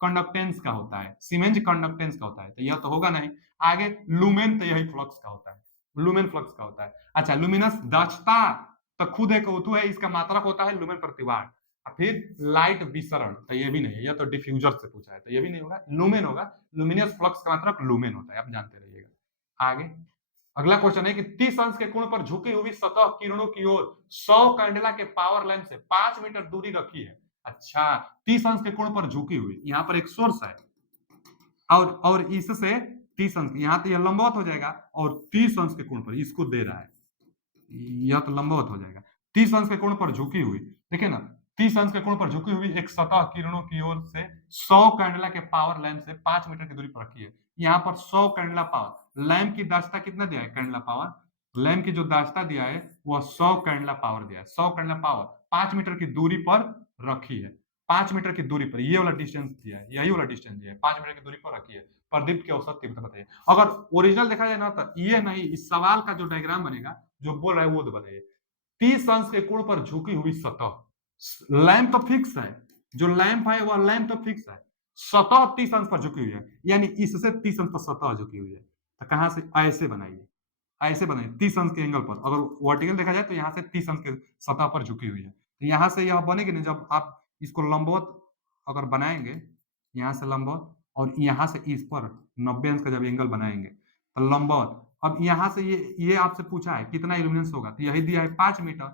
कंडक्टेंस का होता है, सीमेंस कंडक्टेंस का होता है तो यह तो होगा नहीं। आगे लूमेन तो यही फ्लक्स का होता है, लूमेन फ्लक्स का होता है। अच्छा लुमिनस दक्षता तो खुद एक वस्तु है, इसका मात्रक होता है लुमेन प्रति वाट। फिर लाइट विसरण तो ये भी नहीं है, यह तो डिफ्यूजर से पूछा है तो ये भी नहीं होगा, लुमेन होगा, लुमिनस फ्लक्स का मात्रक लुमेन होता है, आप जानते रहिएगा। आगे अगला क्वेश्चन है कि 30 अंश के कोण पर झुकी हुई सतह किरणों की ओर 100 कैंडेला के पावर लैंप से 5 मीटर दूरी रखी है। अच्छा 30 अंश के कोण पर झुकी हुई, यहाँ पर एक सोर्स है और इससे 30 अंश, यहाँ तो यह लंबवत हो जाएगा और 30 अंश के कोण पर इसको दे रहा है, यह तो लंबवत हो जाएगा। 30 अंश के कोण पर झुकी हुई, देखिए ना 30 अंश के कोण पर झुकी हुई एक सतह किरणों की ओर से 100 कैंडेला के पावर लैंप से 5 मीटर की दूरी पर रखी है। यहाँ पर 100 कैंडेला पावर, लैंप की दक्षता कितना दिया है, कैंडेला पावर, लैंप की जो दक्षता दिया है वह 100 कैंडेला पावर दिया है, 100 कैंडेला पावर 5 मीटर की दूरी पर रखी है, 5 मीटर की दूरी पर, ये वाला डिस्टेंस दिया है, यही वाला डिस्टेंस दिया है, 5 मीटर की दूरी पर रखी है। प्रदीप्त की औसत तीव्रता बताइए। अगर ओरिजिनल देखा जाए ना तो ये नहीं, इस सवाल का जो डायग्राम बनेगा जो बोल रहा है वो तो बताइए। 30 अंश के कोण पर झुकी हुई सतह, लैंप तो फिक्स है, जो लैंप है वह लैंप तो फिक्स है, सतह 30 अंश पर झुकी हुई है, यानी इससे 30 अंश पर सतह झुकी हुई है, तो कहां से, ऐसे बनाइए, ऐसे बनाइए 30 अंश के एंगल पर, अगर वर्टिकल देखा जाए तो यहाँ से 30 अंश के सतह पर झुकी हुई है, तो यहाँ से यह बनेगी नहीं, जब आप इसको लंबवत अगर बनाएंगे, यहाँ से लंबवत और यहाँ से इस पर 90 अंश का जब एंगल बनाएंगे तो लंबवत, अब यहाँ से ये आपसे पूछा है कितना इल्यूमिनेंस होगा, तो यही दिया है 5 मीटर,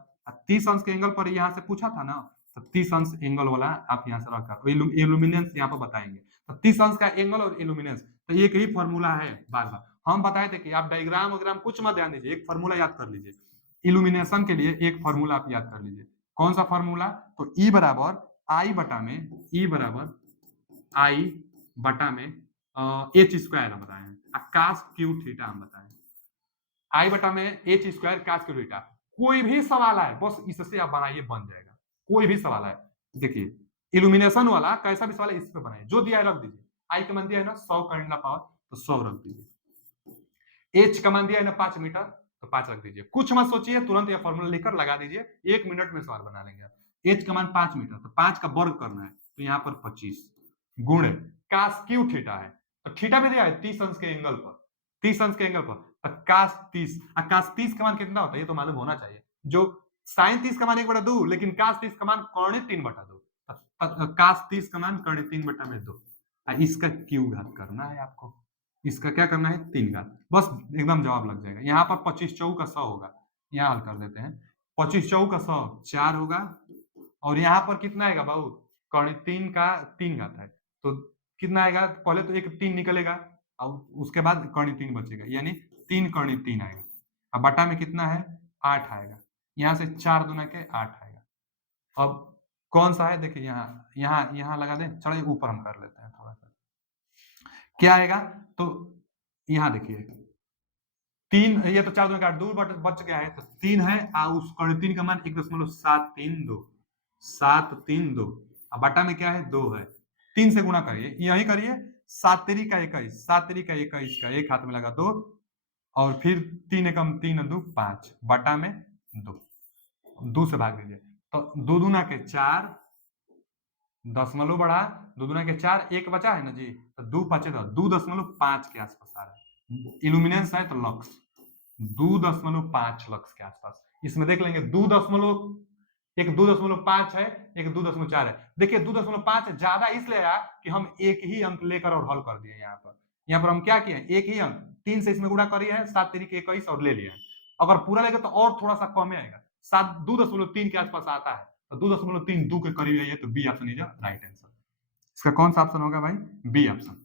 30 अंश के एंगल पर यहाँ से पूछा था ना, तो 30 अंश एंगल वाला आप यहाँ से रखकर इल्यूमिनेंस यहाँ पर बताएंगे, तो 30 अंश का एंगल और इल्यूमिनेंस तो एक ही फॉर्मूला है, बार बार हम बताए थे कि आप डायग्राम वग्राम कुछ मत ध्यान दीजिए, एक फॉर्मूला याद कर लीजिए, इल्यूमिनेशन के लिए एक फॉर्मूला आप याद कर लीजिए, कौन सा फॉर्मूला, तो ई बराबर आई बटा में, ई बराबर आई बटा में एच स्क्वायर हम बताए हैं, कास क्यू थीटा हम बताए, आई बटा में एच स्क्वायर कास क्यू थीटा, कोई भी सवाल आए बस इससे आप बनाइए बन जाएगा, कोई भी सवाल आए, देखिए इल्यूमिनेशन वाला कैसा भी सवाल है इस पे बनाइए, जो दिया है रख दीजिए, आई का मान दिया है ना 100 कैंडेला पावर तो 100 रख दीजिए, एच का मान दिया है ना 5 मीटर तो 5 रख दीजिए, कुछ मत सोचिए तुरंत यह फॉर्मूला लिखकर लगा दीजिए, 1 मिनट में सवाल बना लेंगे आप। एच का मान 5 मीटर तो 5 का वर्ग करना है तो यहाँ पर 25 गुणे कास क्यू थीटा है, तो थीटा भी दिया है 30 अंश के एंगल पर, 30 अंश के एंगल पर, तो कास 30, कास 30 का मान कितना होता है ये तो मालूम होना चाहिए, जो साइन 30 का मान 1/2 लेकिन कास 30 का मान कौड़े 3/2, कास 30 का मान कौड़े 3/2, इसका क्यू घात करना है आपको, इसका क्या करना है 3 घात, बस एकदम जवाब लग जाएगा। यहाँ पर 25 चौक का 100 होगा, यहाँ हल कर देते हैं, 25 चौक का 100 4 होगा और यहाँ पर कितना आएगा बाबू, कौड़ी 3 का 3 घात है तो कितना आएगा, पहले तो एक 3 निकलेगा और उसके बाद कौड़ी 3 बचेगा, यानी 3 कौड़ी 3 आएगा, अब बटा में कितना है 8 आएगा, यहाँ से 4 दूना के 8 आएगा। अब कौन सा है देखिए, यहाँ यहाँ यहाँ लगा दें, चलिए ऊपर हम कर लेते हैं थोड़ा सा, क्या आएगा, तो यहाँ देखिए 3, ये तो 4 दूनी का 8 दूर बच गया है तो 3 है उस कर्ण 3 का मान 1.732, 732 अब बटा में क्या है 2 है, 3 से गुणा करिए, यही करिए 7 तेरी का 21, 7 तेरी का 21 का एक हाथ में लगा 2 और फिर 3 एकम 3 2 5 बटा में 2, 2 से भाग दीजिए तो 2 दूना के 4 दशमलव बढ़ा, 2 दूना के 4 एक बचा है ना जी, तो 2 5 2.5 के आसपास आ रहा है, इल्यूमिनेंस है तो लक्स 2.5 लक्स के आसपास, इसमें देख लेंगे 2.5 है, एक 2.4 है, देखिए 2.5 ज्यादा इसलिए आया कि हम एक ही अंक लेकर और हल कर दिए, यहाँ पर हम क्या किए, एक ही अंक 3 से इसमें गुणा करिए है 7 3 21 और ले लिया है, अगर पूरा लेगा तो और थोड़ा सा कम आएगा, 2.3 के आसपास आता है तो 2.32 के करीब है, तो B option is right answer, इसका कौन सा ऑप्शन होगा भाई, B option.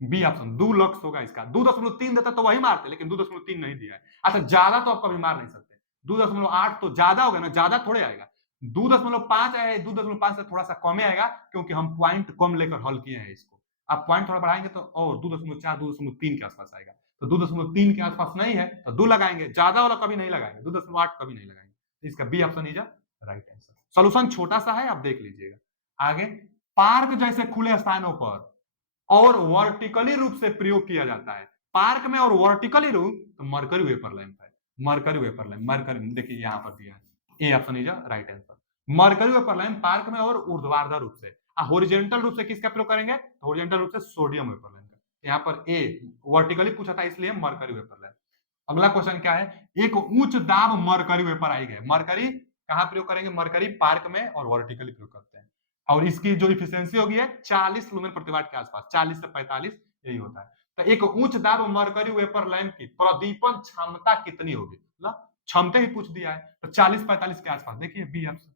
B option 2 lux होगा इसका। 2.3 देता तो वही मारते, लेकिन 2.3 नहीं दिया है। अच्छा ज्यादा तो आप कभी मार नहीं सकते, 2.8 तो ज्यादा हो गया ना, ज्यादा थोड़े आएगा। 2.5 आया, 2.5 से थोड़ा सा कम आएगा, क्योंकि हम पॉइंट कम लेकर हल किए हैं इसको। आप पॉइंट थोड़ा बढ़ाएंगे तो और 2.4 2.3 के आसपास आएगा। तो 2.3 के आसपास नहीं है तो 2 लगाएंगे, ज्यादा वाला कभी नहीं लगाएंगे, 2.8 कभी नहीं लगाएंगे। तो इसका B option is right answer. Solution छोटा सा है, आप देख लीजिएगा आगे। पार्क जैसे खुले स्थानों पर और वर्टिकली रूप से प्रयोग किया जाता है। पार्क में और वर्टिकली रूप, तो मरकरी वेपर लैंप है। मरकरी वेपर लैंप, मरकरी देखिए यहां पर दिया है, ए option is right answer. Mercury vapour lamp park में और ऊर्ध्वाधर रूप से। हॉरिजॉन्टल रूप से किसका प्रयोग करेंगे? हॉरिजॉन्टल रूप से सोडियम वेपर लैंप का। यहाँ पर ए वर्टिकली पूछा था इसलिए मरकरी वेपर लैंप। अगला क्वेश्चन क्या है? एक उच्च दाब मरकरी वेपर आई गए। मरकरी कहां प्रयोग करेंगे? मरकरी पार्क में और वर्टिकली प्रयोग करते हैं। और इसकी जो इफिशियंसी होगी है 40 लुमेन प्रति वाट के आसपास, 40 से 45 यही होता है। तो एक उच्च दाब मरकरी वेपर लैंप की प्रदीपन क्षमता कितनी होगी? मतलब क्षमता ही पूछ दिया है, तो 40-45 के आसपास। देखिए बी ऑप्शन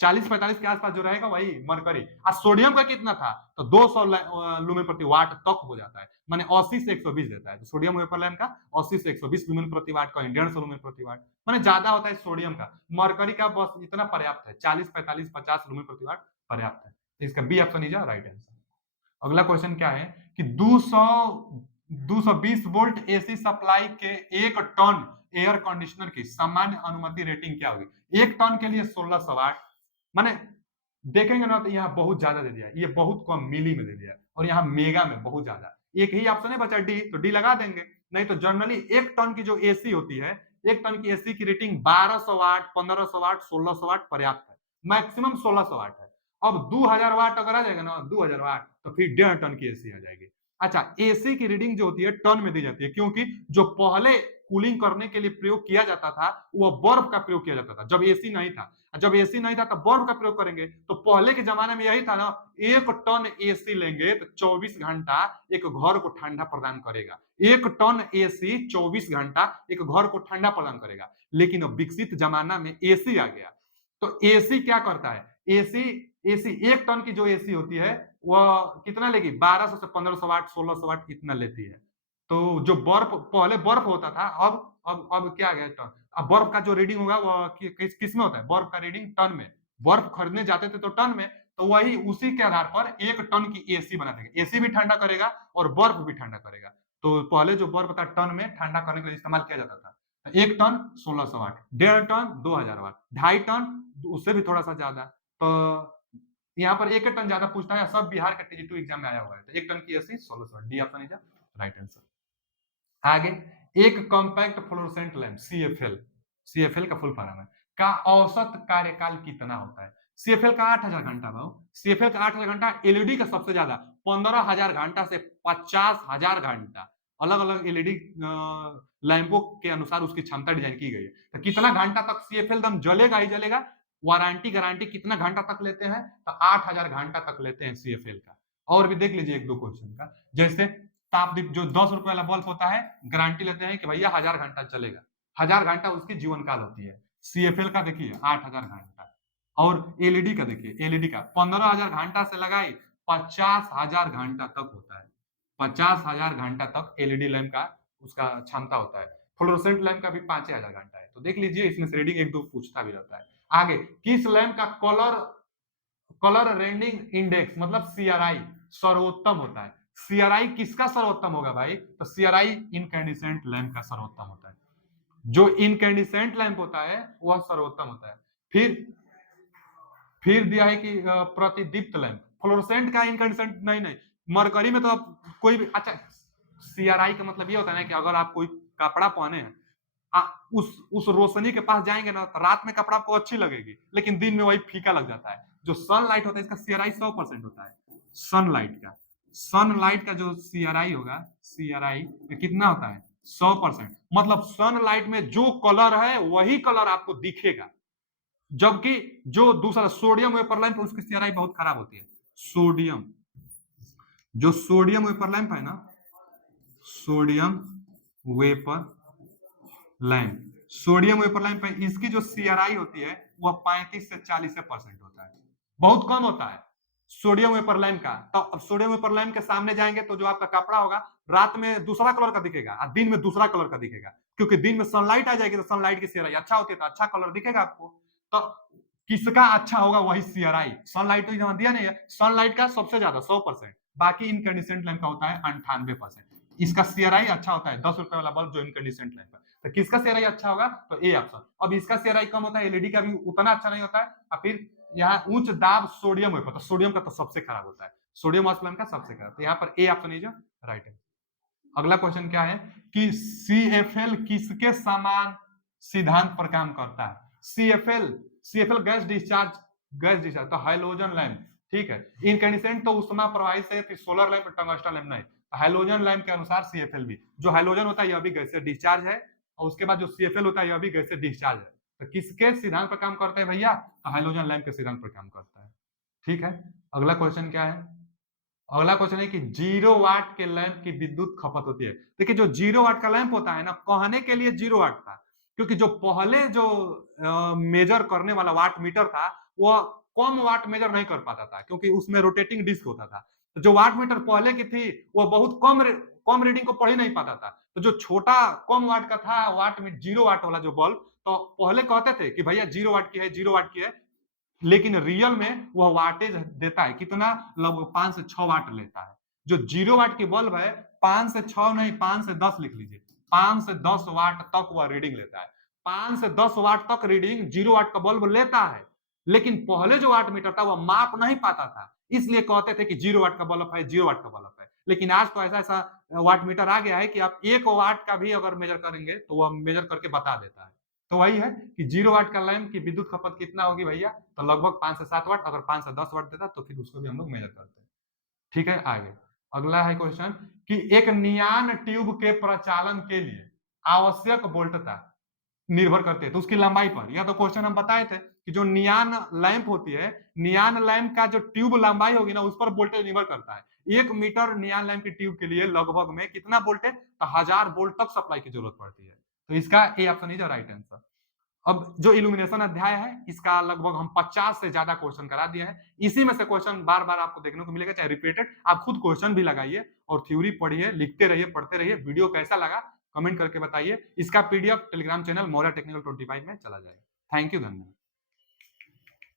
40-45 के आसपास जो रहेगा वही मरकरी। और सोडियम का कितना था? तो 200 लुमेन प्रति वाट तक हो जाता है, माने 80 से 120 देता है। तो सोडियम वेपर लैंप का 80 से 120 लुमेन प्रति वाट का, 150 लुमेन प्रति वाट, माने ज्यादा होता है सोडियम का। मरकरी का बस इतना पर्याप्त है, 40 45 50 लुमेन प्रति वाट पर्याप्त है। तो इसका B option is right answer. अगला क्वेश्चन क्या है कि 220 वोल्ट एसी सप्लाई के 1 टन एयर कंडीशनर की सामान्य अनुमति रेटिंग क्या होगी? 1 टन के लिए 1600 वाट। माने देखेंगे ना तो यहाँ बहुत ज्यादा दे दिया, ये बहुत कम मिली में दे दिया, और यहाँ मेगा में बहुत ज्यादा। एक ही ऑप्शन है बचा डी, तो डी लगा देंगे। नहीं तो जनरली 1 टन की जो एसी होती है, 1 टन की एसी की रेटिंग 1200 वाट, 1500 वाट, 1600 वाट पर्याप्त है। मैक्सिमम 1600 वाट है। अब 2000 वाट अगर आ जाएगा ना, 2000 वाट, तो फिर 1.5 टन की एसी आ जाएगी। अच्छा एसी की रीडिंग जो होती है टन में दी जाती है, क्योंकि जो पहले कूलिंग करने के लिए प्रयोग किया जाता था वो बर्फ का प्रयोग किया जाता था, जब एसी नहीं था। जब एसी नहीं था तब बर्फ का प्रयोग करेंगे। तो पहले के जमाने में यही था ना, 1 टन एसी लेंगे तो 24 घंटा एक घर को ठंडा प्रदान करेगा। 1 टन एसी 24 घंटा एक घर को ठंडा प्रदान करेगा। लेकिन अब विकसित जमाना में एसी आ गया, तो एसी क्या करता है? एसी एसी 1 टन की जो एसी होती है वह कितना लेगी? 1200 से 1500 वाट, 1600 वाट इतना लेती है। तो जो बर्फ पहले बर्फ होता था, अब क्या आ गया? टन। अब बर्फ का जो रीडिंग होगा वो किस में होता है? बर्फ का रीडिंग टन में। बर्फ खरीदने जाते थे तो टन में, तो वही उसी के आधार पर 1 टन की एसी बना देंगे। एसी भी ठंडा करेगा और बर्फ भी ठंडा करेगा। तो पहले जो बर्फ था टन में ठंडा करने के लिए इस्तेमाल किया जाता था। 1 टन 1600 वाट, 1.5 टन 2000 वाट, 2.5 टन उससे भी थोड़ा सा ज्यादा। तो यहाँ पर 1 टन ज्यादा पूछता है, सब बिहार का टीजी2 एग्जाम में आया हुआ है। तो 1 टन की AC 1600 watt, D option is right answer. आगे, एक compact fluorescent lamp CFL, CFL का फुल फॉर्म है, का औसत कार्यकाल कितना होता है? सीएफएल का 8000 घंटा भाव, सीएफएल का 8000 घंटा, एलईडी का सबसे ज्यादा 15000 घंटा से 50000 घंटा। अलग अलग एलईडी लैंपों के अनुसार उसकी क्षमता डिजाइन की गई है। तो कितना घंटा तक सीएफएल दम जलेगा ही जलेगा। वारंटी गारंटी कितना घंटा तक लेते हैं? तो 8000 घंटा तक लेते हैं सीएफएल का। और भी देख लीजिए एक दो क्वेश्चन का, जैसे तापदीप जो 10 रुपए वाला बल्ब होता है, गारंटी लेते हैं कि भैया 1000 घंटा चलेगा। 1000 घंटा उसकी जीवन काल होती है। सीएफएल का देखिए 8000 घंटा। और एलईडी का देखिए, एलईडी का 15000 घंटा से लगाई 50000 घंटा तक होता है। 50000 घंटा तक एलईडी लैंप का उसका क्षमता होता है। फ्लोरोसेंट लैंप का भी 5000 घंटा है। तो देख लीजिए इसमें से रीडिंग एक दो पूछता भी रहता है। आगे, किस लैंप का कलर कलर रेंडिंग इंडेक्स मतलब सीआरआई सर्वोत्तम होता है? सीआरआई किसका सर्वोत्तम होगा भाई? तो सीआरआई इनकैंडिसेंट लैंप का सर्वोत्तम होता है। जो इनकैंडिसेंट लैंप होता है वह सर्वोत्तम होता है। फिर दिया है कि प्रतिदीप्त लैंप, फ्लोरोसेंट का इनकैंडिसेंट नहीं नहीं। मरकरी में तो आप कोई भी, अच्छा सीआरआई का मतलब ये होता है ना कि अगर आप कोई कपड़ा पहने हैं, उस रोशनी के पास जाएंगे ना तो रात में कपड़ा आपको अच्छी लगेगी, लेकिन दिन में वही फीका लग जाता है। जो सनलाइट होता है इसका सीआरआई 100% होता है। सनलाइट का जो सीआरआई होगा, सीआरआई कितना होता है? 100%। मतलब सनलाइट में जो कलर है वही कलर आपको दिखेगा। जबकि जो दूसरा सोडियम वेपर लैंप उसकी सीआरआई बहुत खराब होती है। जो सोडियम वेपर लैंप है ना, sodium vapour sodium vapour lamp है, इसकी जो सीआरआई होती है वह 35 से 40% होता है, बहुत कम होता है। सोडियम वेपर लैंप का, तो अब सोडियम वेपर लैंप के सामने जाएंगे तो जो आपका कपड़ा होगा रात में दूसरा कलर का दिखेगा और दिन में दूसरा कलर का दिखेगा, क्योंकि दिन में सनलाइट आ जाएगी तो सनलाइट की सियराई अच्छा होती है तो अच्छा कलर दिखेगा आपको। तो किसका अच्छा होगा वही सियराई, सनलाइट तो यहाँ दिया नहीं है, सनलाइट का सबसे ज्यादा 100%, बाकी इनकैंडिसेंट लैंप का होता है 98%। इसका सीआरआई अच्छा होता है, 10 रुपए वाला बल्ब जो इनकैंडिसेंट लैंप है। तो किसका सीआरआई अच्छा होगा, तो ए ऑप्शन। अब इसका सीआरआई कम होता है, एलईडी का भी उतना अच्छा नहीं होता है। और फिर यहाँ उच्च दाब सोडियम वेपर, तो सोडियम का तो सबसे खराब होता है, सोडियम ऑक्साइड का सबसे खराब। तो यहाँ पर ए ऑप्शन इज राइट है। अगला क्वेश्चन क्या है कि सीएफएल किसके समान सिद्धांत पर काम करता है। सीएफएल, सीएफएल गैस डिस्चार्ज तो हाइलोजन लैंप, ठीक है। इनकैंडिसेंट तो उष्मा प्रवाही से, फिर सोलर लैंप, टंगस्टन लैंप नहीं, हाइलोजन लैंप के अनुसार सीएफएल भी, जो हाइलोजन होता है यह भी गैस से डिस्चार्ज है, और उसके बाद जो सीएफएल होता है यह भी गैस से डिस्चार्ज है। तो किसके सिद्धांत पर काम करता है भैया, तो हाइलोजन लैंप के सिद्धांत पर काम करता है, ठीक है। अगला क्वेश्चन क्या है, अगला क्वेश्चन है कि 0 वाट के लैंप की विद्युत खपत होती है। देखिए जो 0 वाट का लैंप होता है ना, कहने के लिए 0 वाट था, क्योंकि जो पहले जो मेजर करने वाला वाट मीटर था वो कम वाट मेजर नहीं कर पाता था, क्योंकि उसमें रोटेटिंग डिस्क होता था। तो जो वाट मीटर पहले की थी वो बहुत कम रीडिंग को पढ़ ही नहीं पाता था। तो जो छोटा कम वाट का था वाट में 0 वाट वाला जो बल्ब, तो पहले कहते थे कि भैया 0 वाट की है, 0 वाट की है, लेकिन रियल में वह वाटेज देता है कितना, लगभग 5 से 6 वाट लेता है। जो 0 वाट की बल्ब है 5 से 6 नहीं, 5 से 10 लिख लीजिए, 5 से 10 वाट तक वह रीडिंग लेता है। 5 से 10 वाट तक रीडिंग 0 वाट का बल्ब लेता है, लेकिन पहले जो वाट मीटर था वह माप नहीं पाता था, इसलिए कहते थे कि 0 वाट का बल्ब है, 0 वाट का बल्ब है। लेकिन आज तो ऐसा ऐसा वाट मीटर आ गया है कि आप 1 वाट का भी अगर मेजर करेंगे तो वह मेजर करके बता देता है। तो वही है कि 0 वाट का लैंप की विद्युत खपत कितना होगी भैया, तो लगभग 5 से 7 वाट। अगर 5 से 10 वाट देता तो फिर उसको भी हम लोग मेजर करते हैं, ठीक है। आगे अगला है क्वेश्चन कि एक नियान ट्यूब के प्रचालन के लिए आवश्यक वोल्टता निर्भर करते हैं तो उसकी लंबाई पर। यह तो क्वेश्चन हम बताए थे कि जो नियान लैंप होती है, नियान लैंप का जो ट्यूब लंबाई होगी ना उस पर वोल्टेज निर्भर करता है। 1 मीटर नियान लैंप की ट्यूब के लिए लगभग में कितना वोल्टेज, तो 1000 वोल्ट तक सप्लाई की जरूरत पड़ती है। तो इसका ए ऑप्शन इज राइट आंसर। अब जो इल्यूमिनेशन अध्याय है इसका लगभग हम 50 से ज्यादा क्वेश्चन करा दिए हैं। इसी में से क्वेश्चन बार बार आपको देखने को मिलेगा, चाहे रिपीटेड। आप खुद क्वेश्चन भी लगाइए और थ्योरी पढ़िए, लिखते रहिए, पढ़ते रहिए। वीडियो कैसा लगा कमेंट करके बताइए। इसका PDF Telegram channel Maurya technical 25 में चला जाएगा। थैंक यू, धन्यवाद।